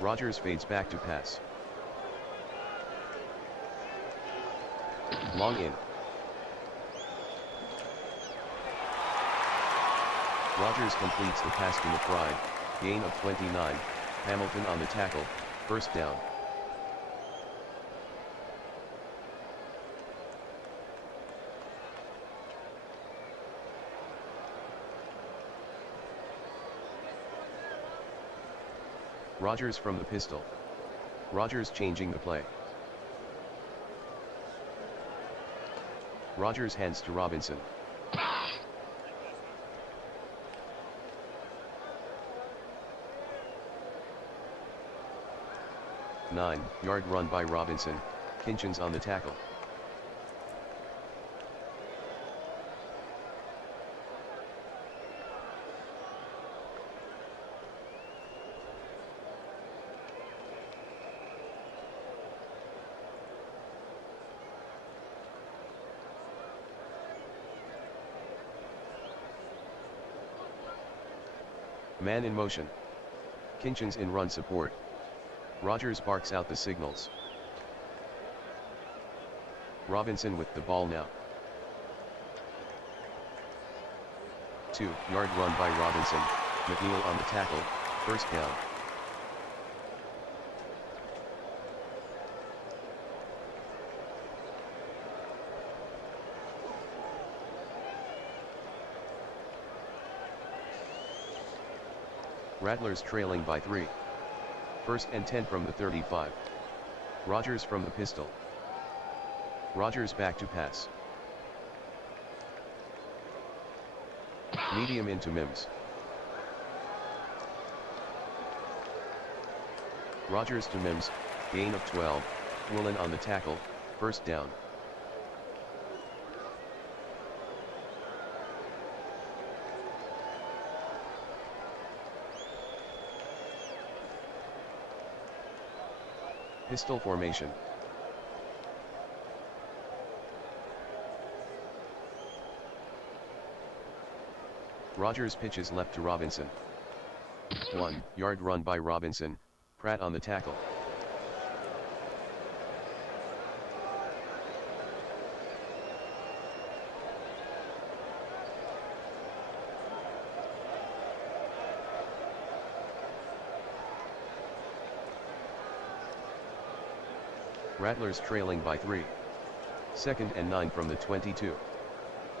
Rodgers fades back to pass. Long in. Rodgers completes the pass to McBride, gain of 29, Hamilton on the tackle, first down. Rodgers from the pistol. Rodgers changing the play. Rodgers hands to Robinson. Nine-yard run by Robinson, Kinchens on the tackle. Man in motion. Kinchens in run support. Rodgers barks out the signals. Robinson with the ball now. 2-yard run by Robinson, McNeil on the tackle, first down. Rattlers trailing by 3. First and 10 from the 35. Rodgers from the pistol. Rodgers back to pass. Medium into Mims. Rodgers to Mims, gain of 12, Woolen on the tackle, first down. Pistol formation. Rodgers pitches left to Robinson. 1-yard run by Robinson, Pratt on the tackle. Rattlers trailing by 3. Second and 9 from the 22.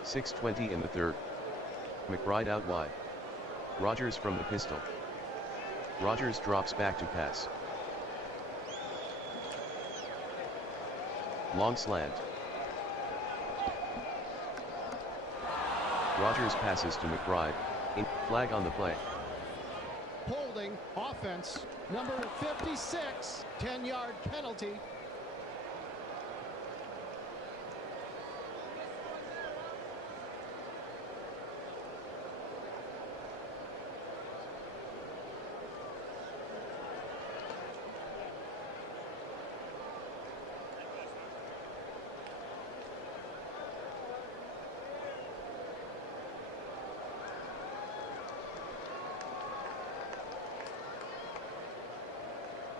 6:20 in the third. McBride out wide. Rodgers from the pistol. Rodgers drops back to pass. Long slant. Rodgers passes to McBride. Flag on the play. Holding offense, number 56, 10-yard penalty.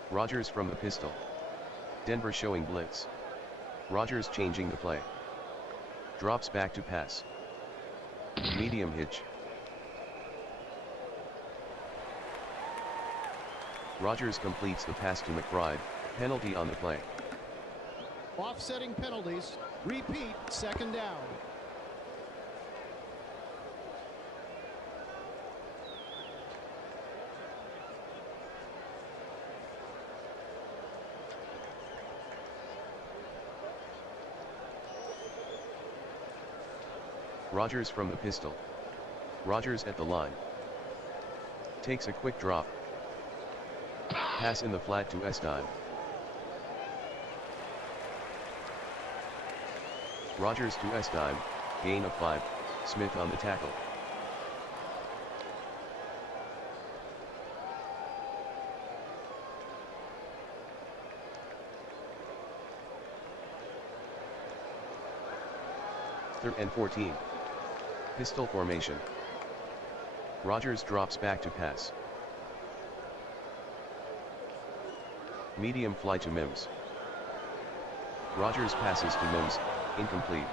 Rodgers from the pistol. Denver showing blitz. Rodgers changing the play. Drops back to pass. Medium hitch. Rodgers completes the pass to McBride, penalty on the play. Offsetting penalties. Repeat, second down. Rodgers from the pistol. Rodgers at the line. Takes a quick drop. Pass in the flat to Estime. Rodgers to Estime, gain of 5, Smith on the tackle. 3rd and 14. Pistol formation. Rodgers drops back to pass. Medium fly to Mims. Rodgers passes to Mims, incomplete.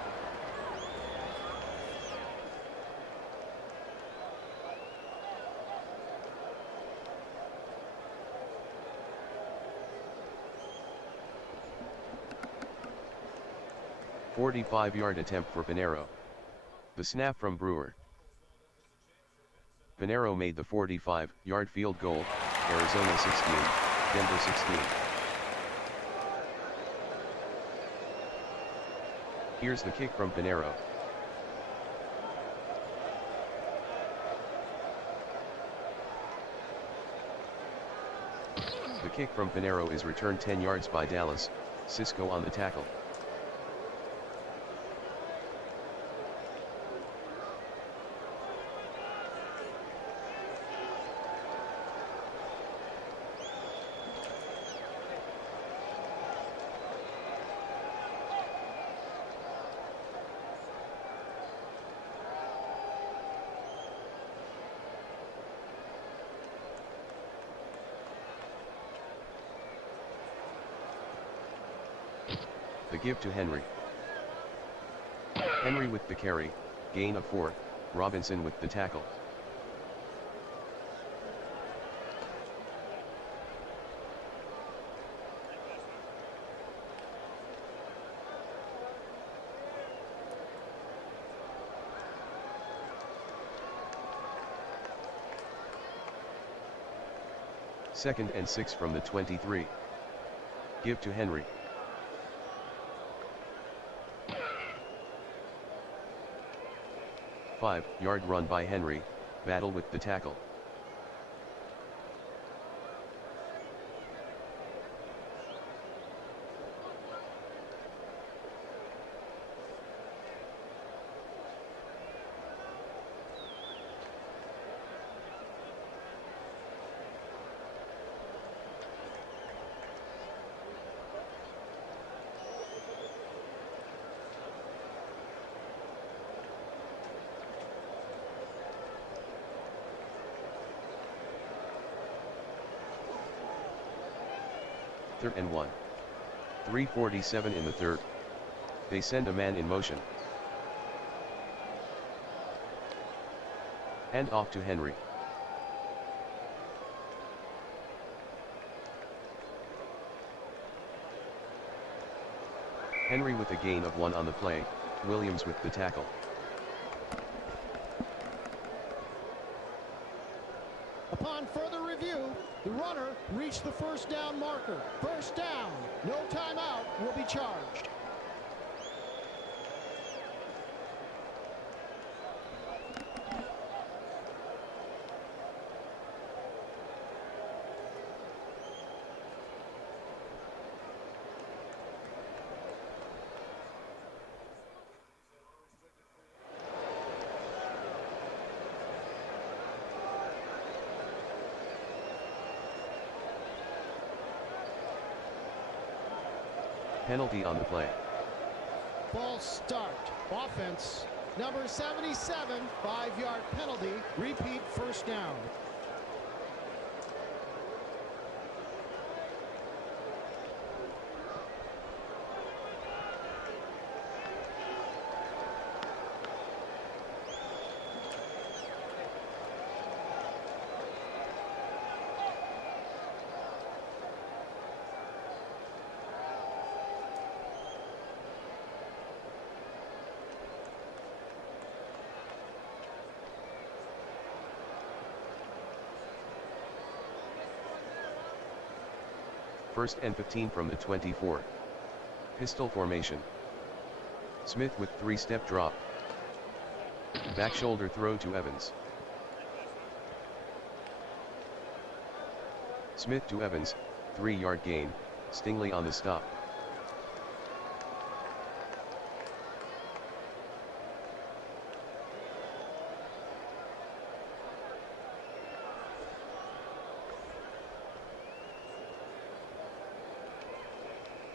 "45-yard attempt for Pinheiro. The snap from Brewer. Pinheiro made the 45-yard field goal, Arizona 16, Denver 16. Here's the kick from Pinheiro. The kick from Pinheiro is returned 10 yards by Dallas, Cisco on the tackle. The give to Henry. Henry with the carry, gain of 4, Robinson with the tackle. Second and 6 from the 23. Give to Henry. Five-yard run by Henry, battle with the tackle. Third and 1. 3:47 in the third. They send a man in motion. Hand off to Henry. Henry with a gain of 1 on the play, Williams with the tackle. Upon further review, the runner reached the first down marker. First down. No timeout will be charged. Penalty on the play. False start. Offense. Number 77, 5-yard penalty. Repeat first down. First and 15 from the 24. Pistol formation. Smith with 3-step drop. Back shoulder throw to Evans. Smith to Evans, 3-yard gain, Stingley on the stop.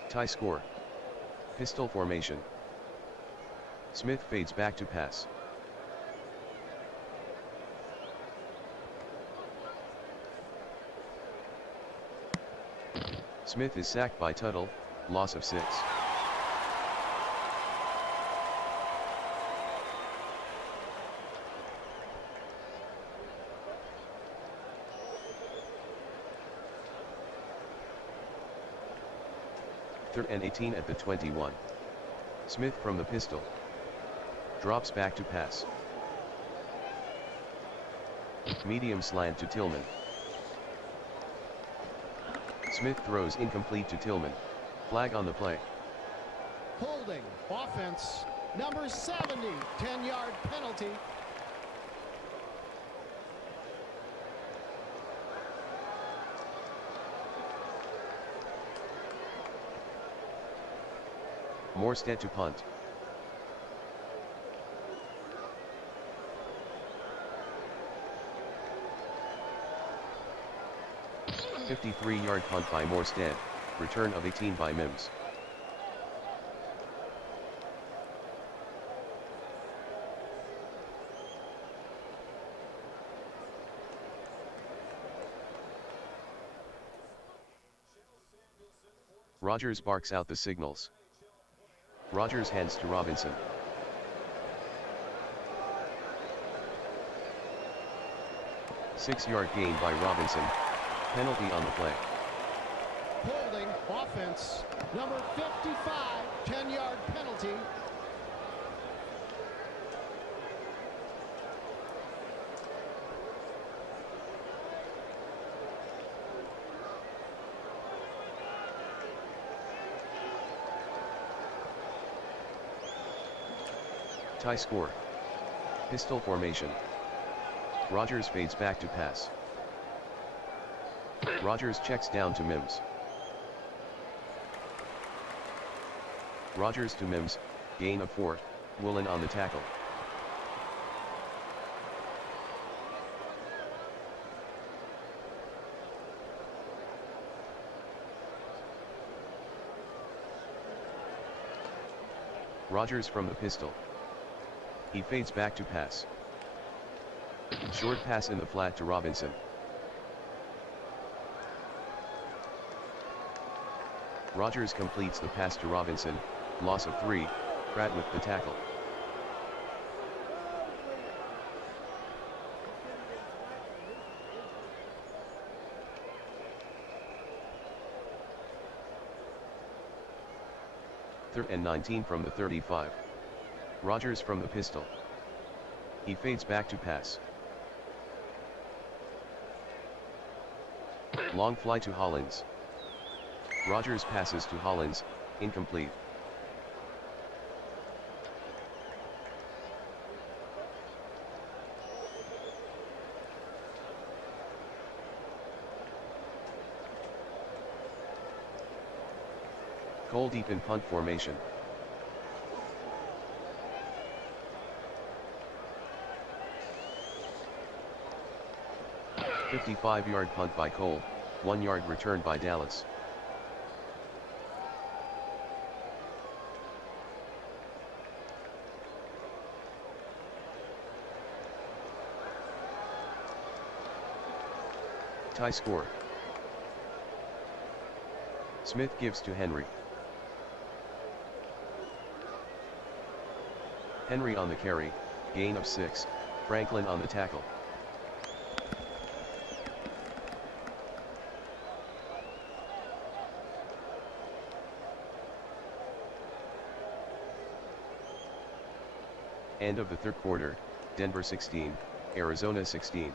Tie score. Pistol formation. Smith fades back to pass. Smith is sacked by Tuttle, loss of 6. Third and 18 at the 21. Smith from the pistol. Drops back to pass. Medium slant to Tillman. Smith throws incomplete to Tillman. Flag on the play. Holding. Offense. Number 70. 10-yard penalty. Morstead to punt. A 53-yard punt by Morstead, return of 18 by Mims. Rodgers barks out the signals. Rodgers hands to Robinson. Six-yard gain by Robinson. Penalty on the play. Holding. Offense. Number 55. 10-yard penalty. Tie score. Pistol formation. Rodgers fades back to pass. Rodgers checks down to Mims. Rodgers to Mims, gain of 4, Woolen on the tackle. Rodgers from the pistol. He fades back to pass. Short pass in the flat to Robinson. Rodgers completes the pass to Robinson, loss of 3, Pratt with the tackle. Third and 19 from the 35. Rodgers from the pistol. He fades back to pass. Long fly to Hollins. Rodgers passes to Hollins, incomplete. Cole deep in punt formation. A 55-yard punt by Cole, 1-yard return by Dallas. Tie score. Smith gives to Henry. Henry on the carry, gain of 6, Franklin on the tackle. End of the third quarter, Denver 16, Arizona 16.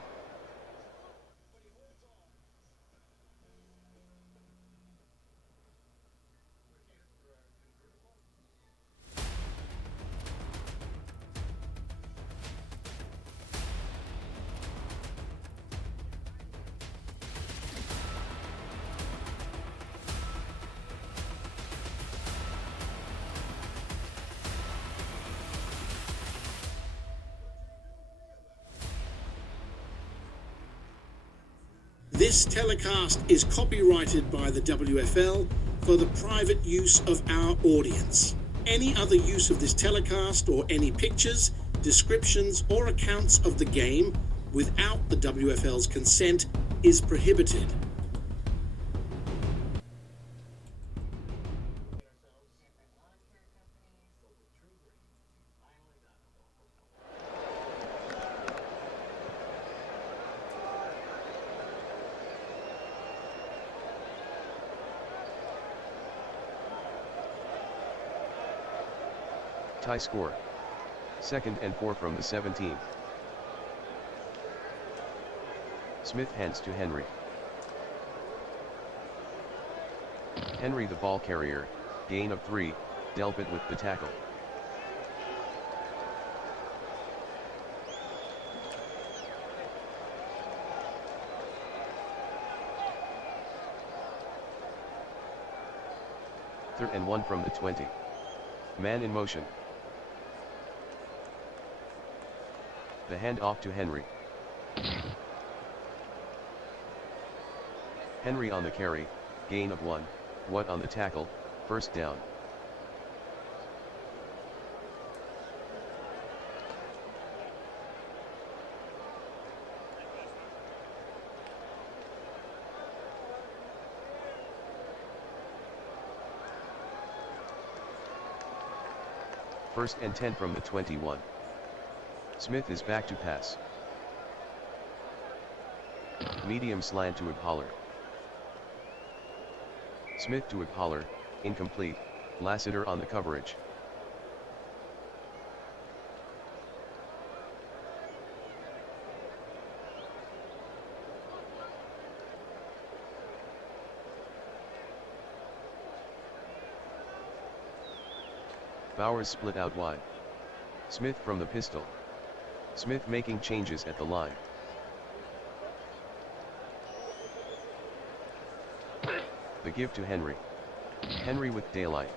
This telecast is copyrighted by the WFL for the private use of our audience. Any other use of this telecast or any pictures, descriptions or accounts of the game without the WFL's consent is prohibited. Tie score. 2nd and 4 from the 17. Smith hands to Henry. Henry the ball carrier, gain of 3, Delpit with the tackle. Third and 1 from the 20. Man in motion. The hand off to Henry. Henry on the carry, gain of 1, What on the tackle, first down. First and 10 from the 21. Smith is back to pass. Medium slant to Pollard. Smith to Pollard, incomplete, Lassiter on the coverage. Bowers split out wide. Smith from the pistol. Smith making changes at the line. The give to Henry. Henry with daylight.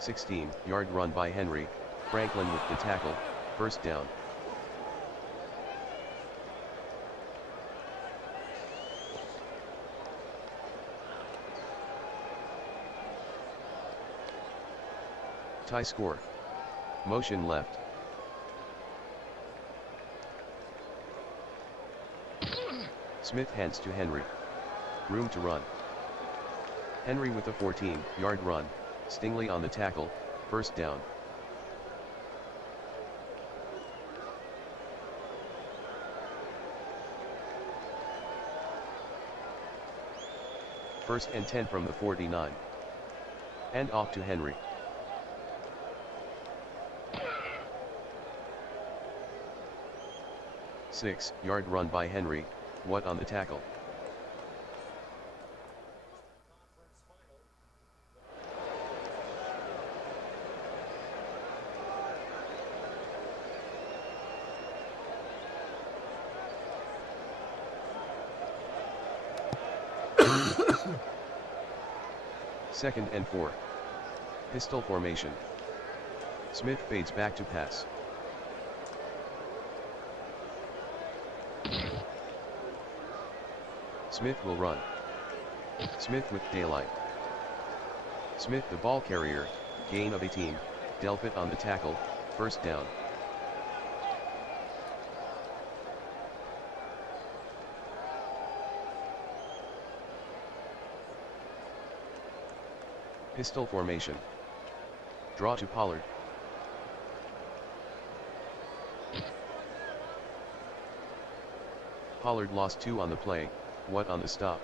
16-yard run by Henry, Franklin with the tackle, first down. Tie score. Motion left. Smith hands to Henry. Room to run. Henry with a 14-yard run, Stingley on the tackle, first down. First and 10 from the 49. And off to Henry. Six-yard run by Henry, What on the tackle? Second and 4. Pistol formation. Smith fades back to pass. Smith will run. Smith with daylight. Smith the ball carrier, gain of 18, Delpit on the tackle, first down. Pistol formation. Draw to Pollard. Pollard lost 2 on the play, What on the stop?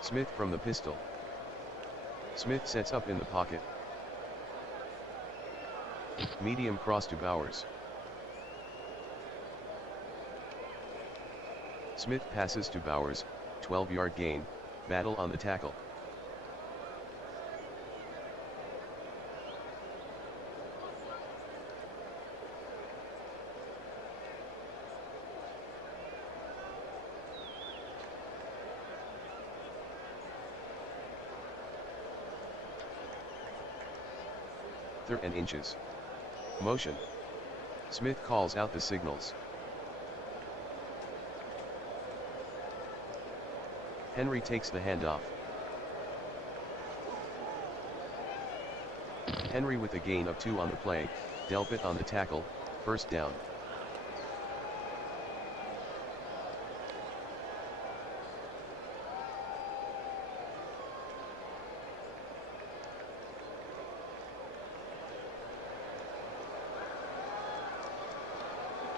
Smith from the pistol. Smith sets up in the pocket. Medium cross to Bowers. Smith passes to Bowers, 12-yard gain, battle on the tackle. 3rd and inches. Motion. Smith calls out the signals. Henry takes the handoff. Henry with a gain of 2 on the play, Delpit on the tackle, 1st down.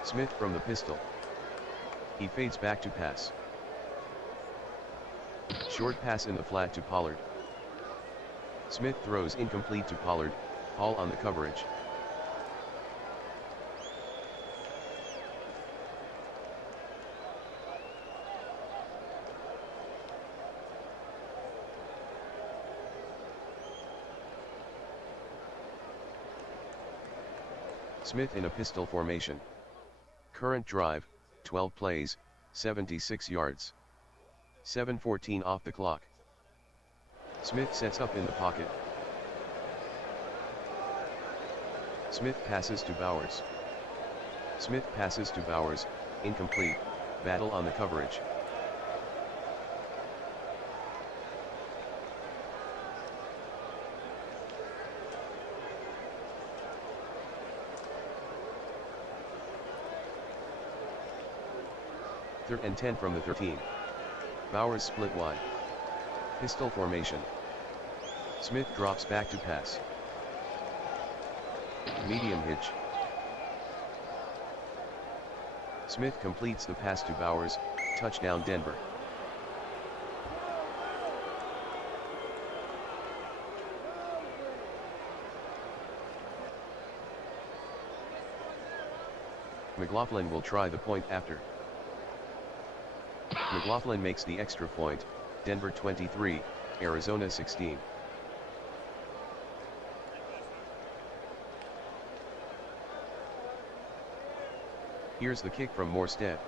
Smith from the pistol. He fades back to pass. Short pass in the flat to Pollard. Smith throws incomplete to Pollard, Hall on the coverage. Smith in a pistol formation. Current drive, 12 plays, 76 yards. 7:14 off the clock. Smith sets up in the pocket. Smith passes to Bowers. Smith passes to Bowers, incomplete, battle on the coverage. Third and 10 from the 13. Bowers split wide. Pistol formation. Smith drops back to pass. Medium hitch. Smith completes the pass to Bowers, touchdown Denver. McLaughlin will try the point after. McLaughlin makes the extra point, Denver 23, Arizona 16. Here's the kick from Morstead.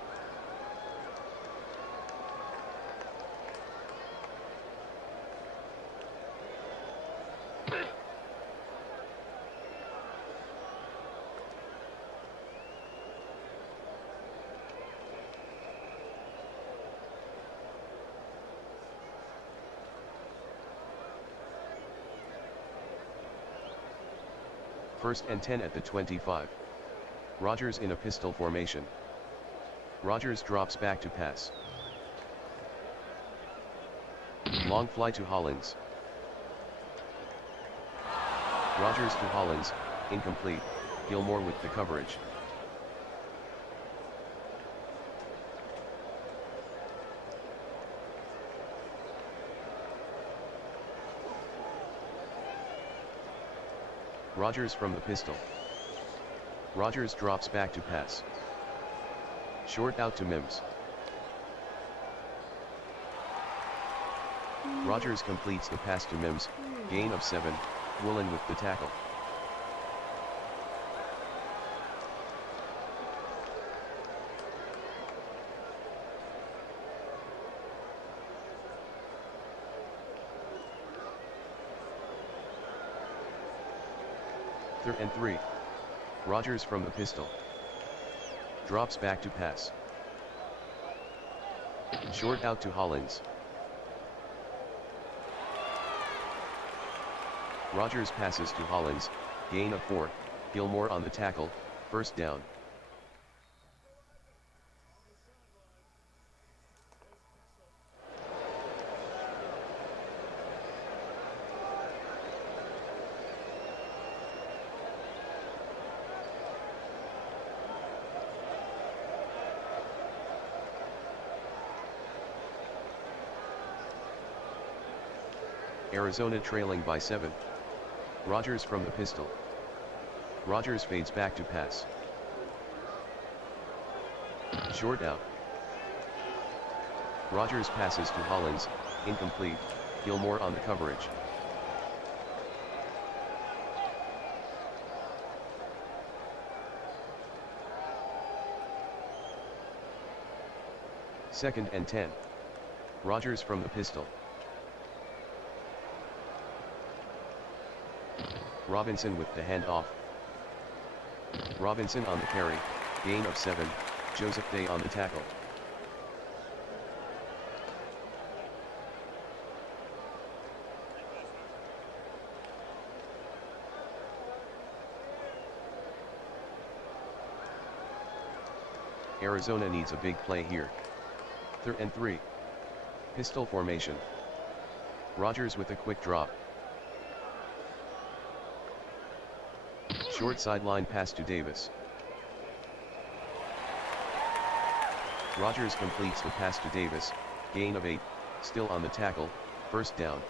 First and 10 at the 25. Rodgers in a pistol formation. Rodgers drops back to pass. Long fly to Hollins. Rodgers to Hollins, incomplete, Gilmore with the coverage. Rodgers from the pistol. Rodgers drops back to pass. Short out to Mims. Rodgers completes the pass to Mims, gain of 7, Woolen with the tackle. Third and 3. Rodgers from the pistol. Drops back to pass. Short out to Hollins. Rodgers passes to Hollins, gain of 4, Gilmore on the tackle, 1st down. Arizona trailing by 7. Rodgers from the pistol. Rodgers fades back to pass. Short out. Rodgers passes to Hollins, incomplete, Gilmore on the coverage. Second and 10. Rodgers from the pistol. Robinson with the handoff. Robinson on the carry, gain of 7, Joseph Day on the tackle. Arizona needs a big play here. 3rd and 3. Pistol formation. Rodgers with a quick drop. Short sideline pass to Davis. Rodgers completes the pass to Davis, gain of 8, still on the tackle, 1st down.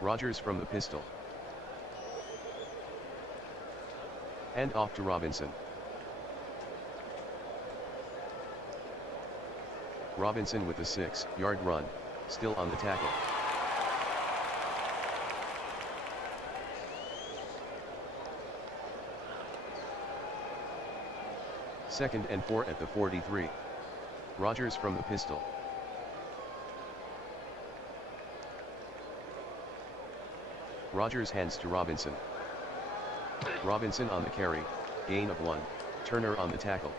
Rodgers from the pistol. Hand off to Robinson. Robinson with a 6-yard run, still on the tackle. Second and 4 at the 43. Rodgers from the pistol. Rodgers hands to Robinson. Robinson on the carry, gain of 1, Turner on the tackle.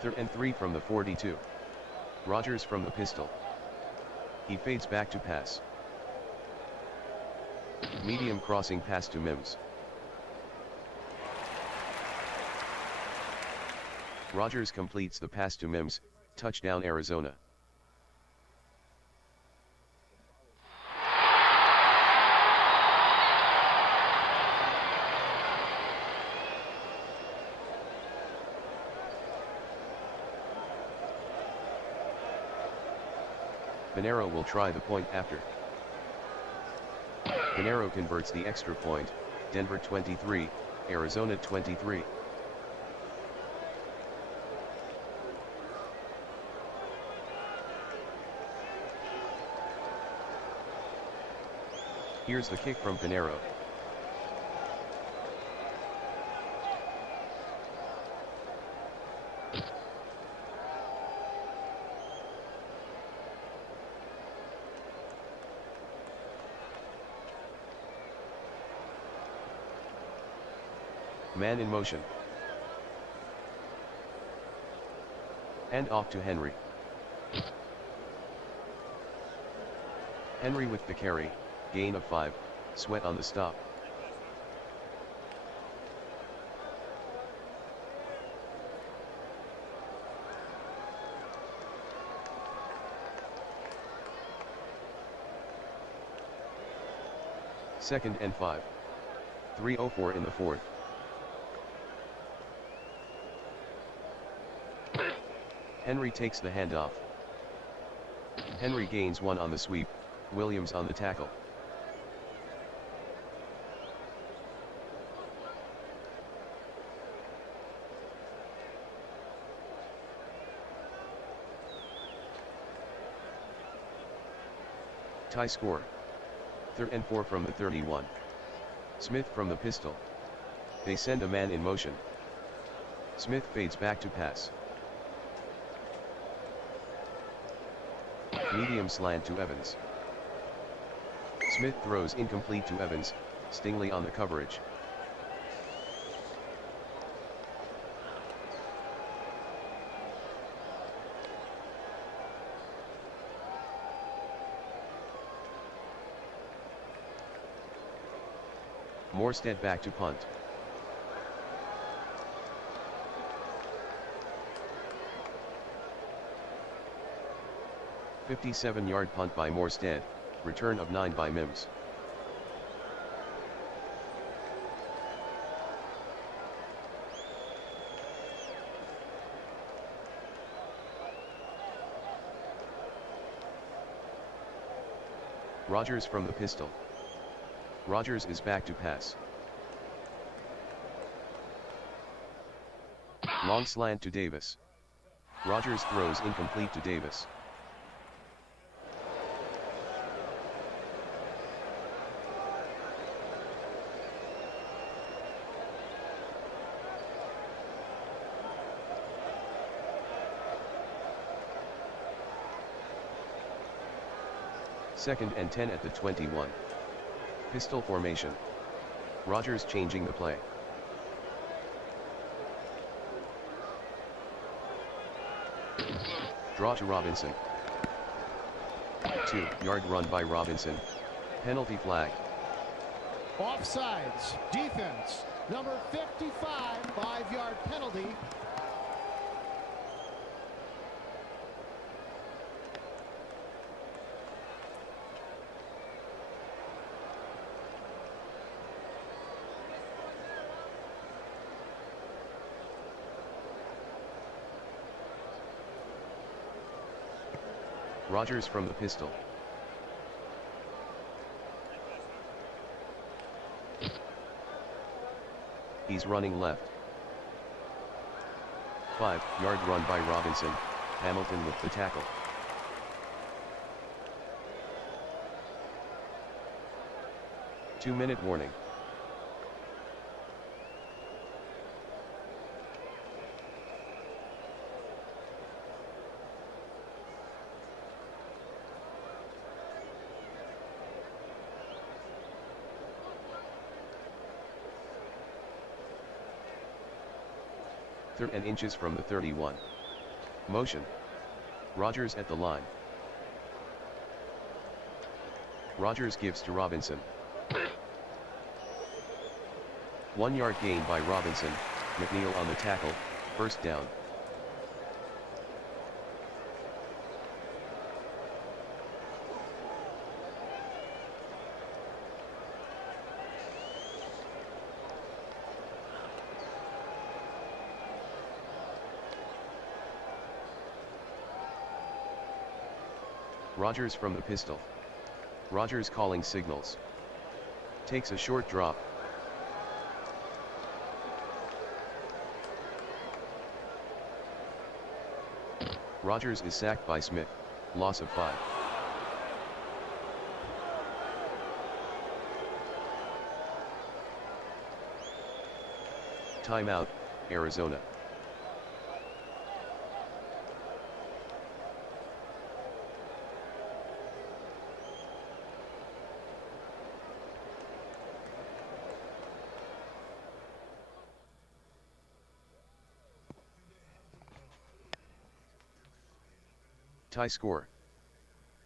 Third and 3 from the 42. Rodgers from the pistol. He fades back to pass. Medium crossing pass to Mims. Rodgers completes the pass to Mims, touchdown Arizona. Pinheiro will try the point after. Pinheiro converts the extra point, Denver 23, Arizona 23. Here's the kick from Pinheiro. Man in motion. And off to Henry. Henry with the carry, gain of 5, Sweat on the stop. Second and 5. 3:04 in the 4th. Henry takes the handoff. Henry gains 1 on the sweep, Williams on the tackle. Tie score. 3rd and 4 from the 31. Smith from the pistol. They send a man in motion. Smith fades back to pass. Medium slant to Evans. Smith throws incomplete to Evans, Stingley on the coverage. Morstead back to punt. A 57-yard punt by Morstead, return of 9 by Mims. Rodgers from the pistol. Rodgers is back to pass. Long slant to Davis. Rodgers throws incomplete to Davis. Second and 10 at the 21. Pistol formation. Rodgers changing the play. Draw to Robinson. 2-yard run by Robinson. Penalty flag. Offsides. Defense. Number 55, 5-yard penalty. Rodgers from the pistol. He's running left. 5-yard run by Robinson. Hamilton with the tackle. Two-minute warning. Third and inches from the 31. Motion. Rodgers at the line. Rodgers gives to Robinson. 1-yard gain by Robinson. McNeil on the tackle. First down. Rodgers from the pistol. Rodgers calling signals. Takes a short drop. Rodgers is sacked by Smith. Loss of 5. Timeout, Arizona. Tie score.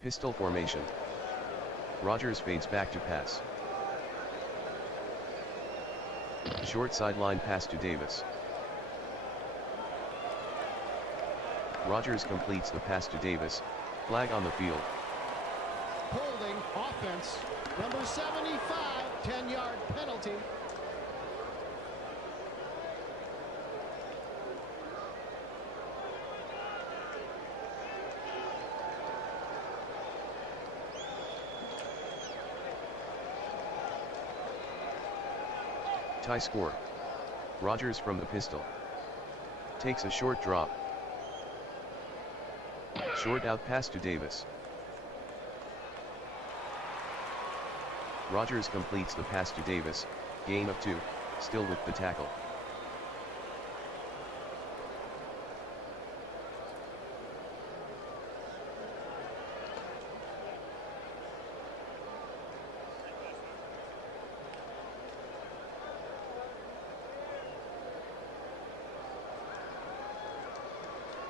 Pistol formation. Rodgers fades back to pass. Short sideline pass to Davis. Rodgers completes the pass to Davis. Flag on the field. Holding offense. Number 75, 10-yard penalty. Tie score. Rodgers from the pistol. Takes a short drop. Short out pass to Davis. Rodgers completes the pass to Davis. Gain of 2, still with the tackle.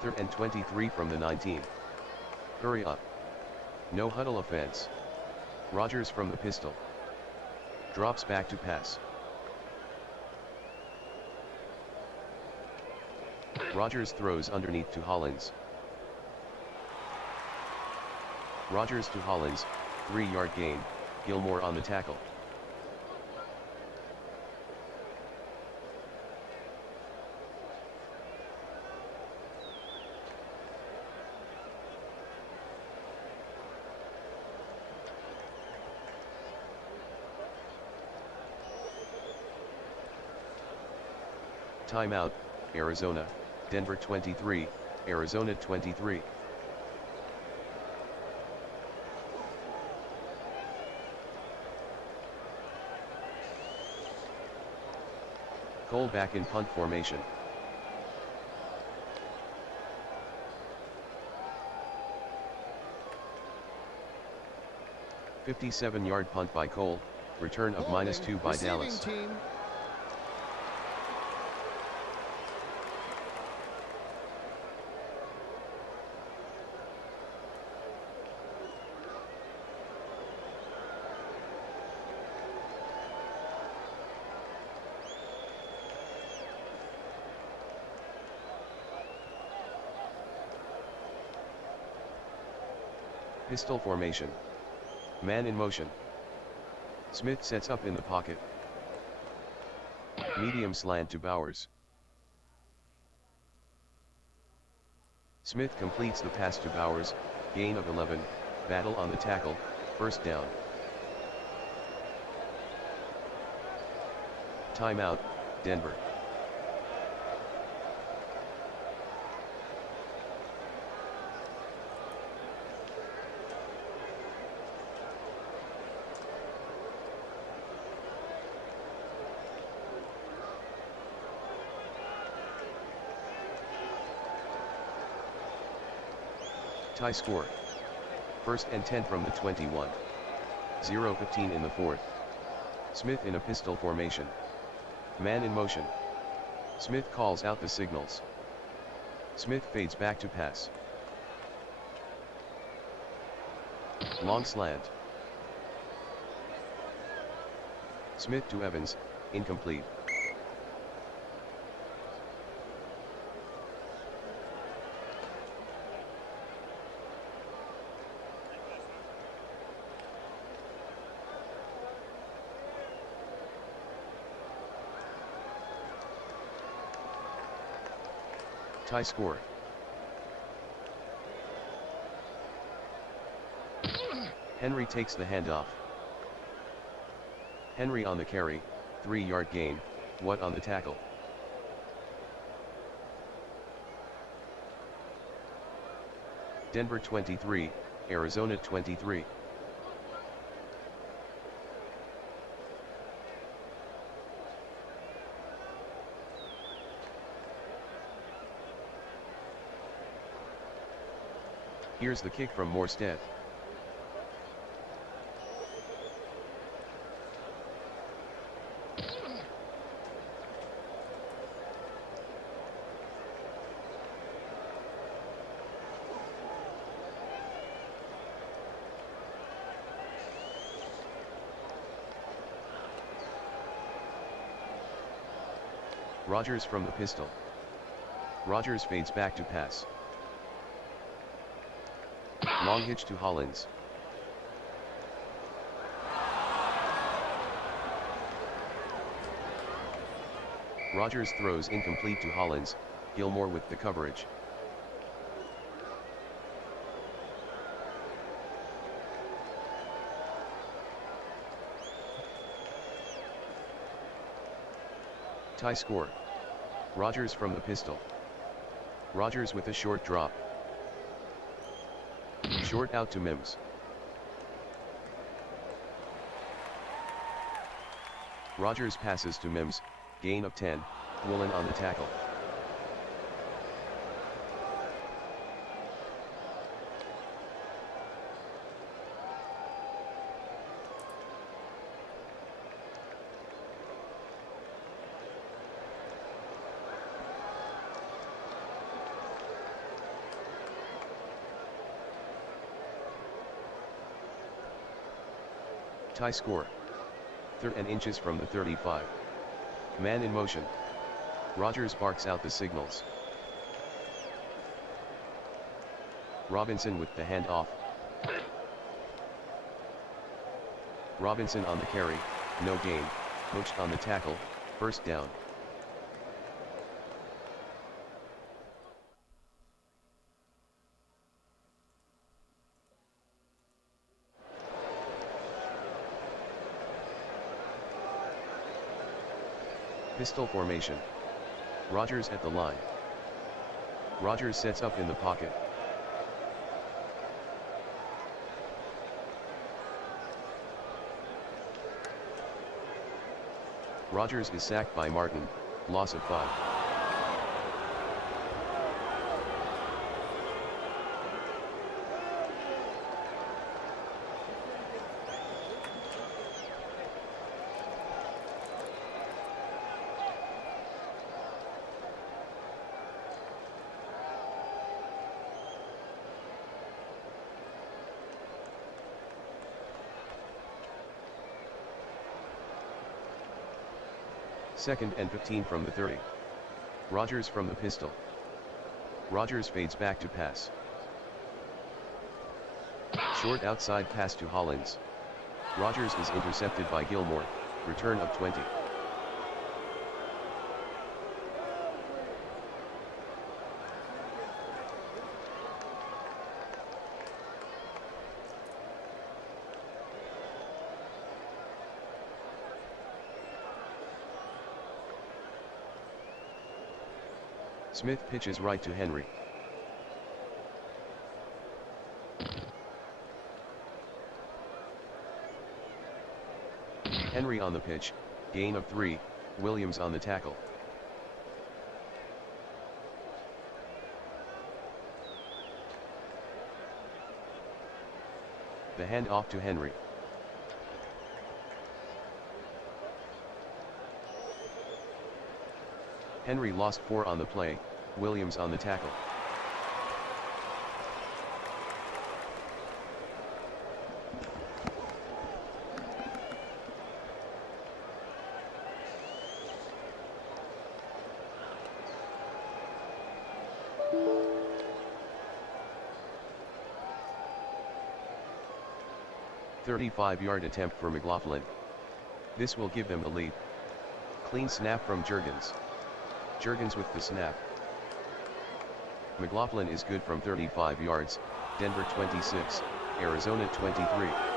Third and 23 from the 19. Hurry up. No huddle offense. Rodgers from the pistol. Drops back to pass. Rodgers throws underneath to Hollins. Rodgers to Hollins, 3-yard gain, Gilmore on the tackle. Timeout, Arizona. Denver 23, Arizona 23. Cole back in punt formation. "57-yard punt by Cole, return of -2 by Dallas." Team. Pistol formation. Man in motion. Smith sets up in the pocket. Medium slant to Bowers. Smith completes the pass to Bowers, gain of 11, battle on the tackle, first down. Timeout, Denver. Tie score. First and 10 from the 21. 0-15 in the fourth. Smith in a pistol formation. Man in motion. Smith calls out the signals. Smith fades back to pass. Long slant. Smith to Evans, incomplete. Tie score. Henry takes the handoff. Henry on the carry, 3-yard gain, What on the tackle? Denver 23, Arizona 23. Here's the kick from Morstead. Rodgers from the pistol. Rodgers fades back to pass. Long hitch to Hollins. Rodgers throws incomplete to Hollins, Gilmore with the coverage. Tie score. Rodgers from the pistol. Rodgers with a short drop. Short out to Mims. Rodgers passes to Mims, gain of 10, Woolen on the tackle. Tie score. 3rd and inches from the 35. Man in motion. Rodgers barks out the signals. Robinson with the handoff. Robinson on the carry, no gain, poached on the tackle, first down. Pistol formation. Rodgers at the line. Rodgers sets up in the pocket. Rodgers is sacked by Martin, loss of 5. Second and 15 from the 30. Rodgers from the pistol. Rodgers fades back to pass. Short outside pass to Hollins. Rodgers is intercepted by Gilmore, return of 20. Smith pitches right to Henry. Henry on the pitch, gain of 3, Williams on the tackle. The hand off to Henry. Henry lost 4 on the play, Williams on the tackle. "35-yard attempt for McLaughlin. This will give them the lead. Clean snap from Juergens. Juergens with the snap. McLaughlin is good from 35 yards, Denver 26, Arizona 23.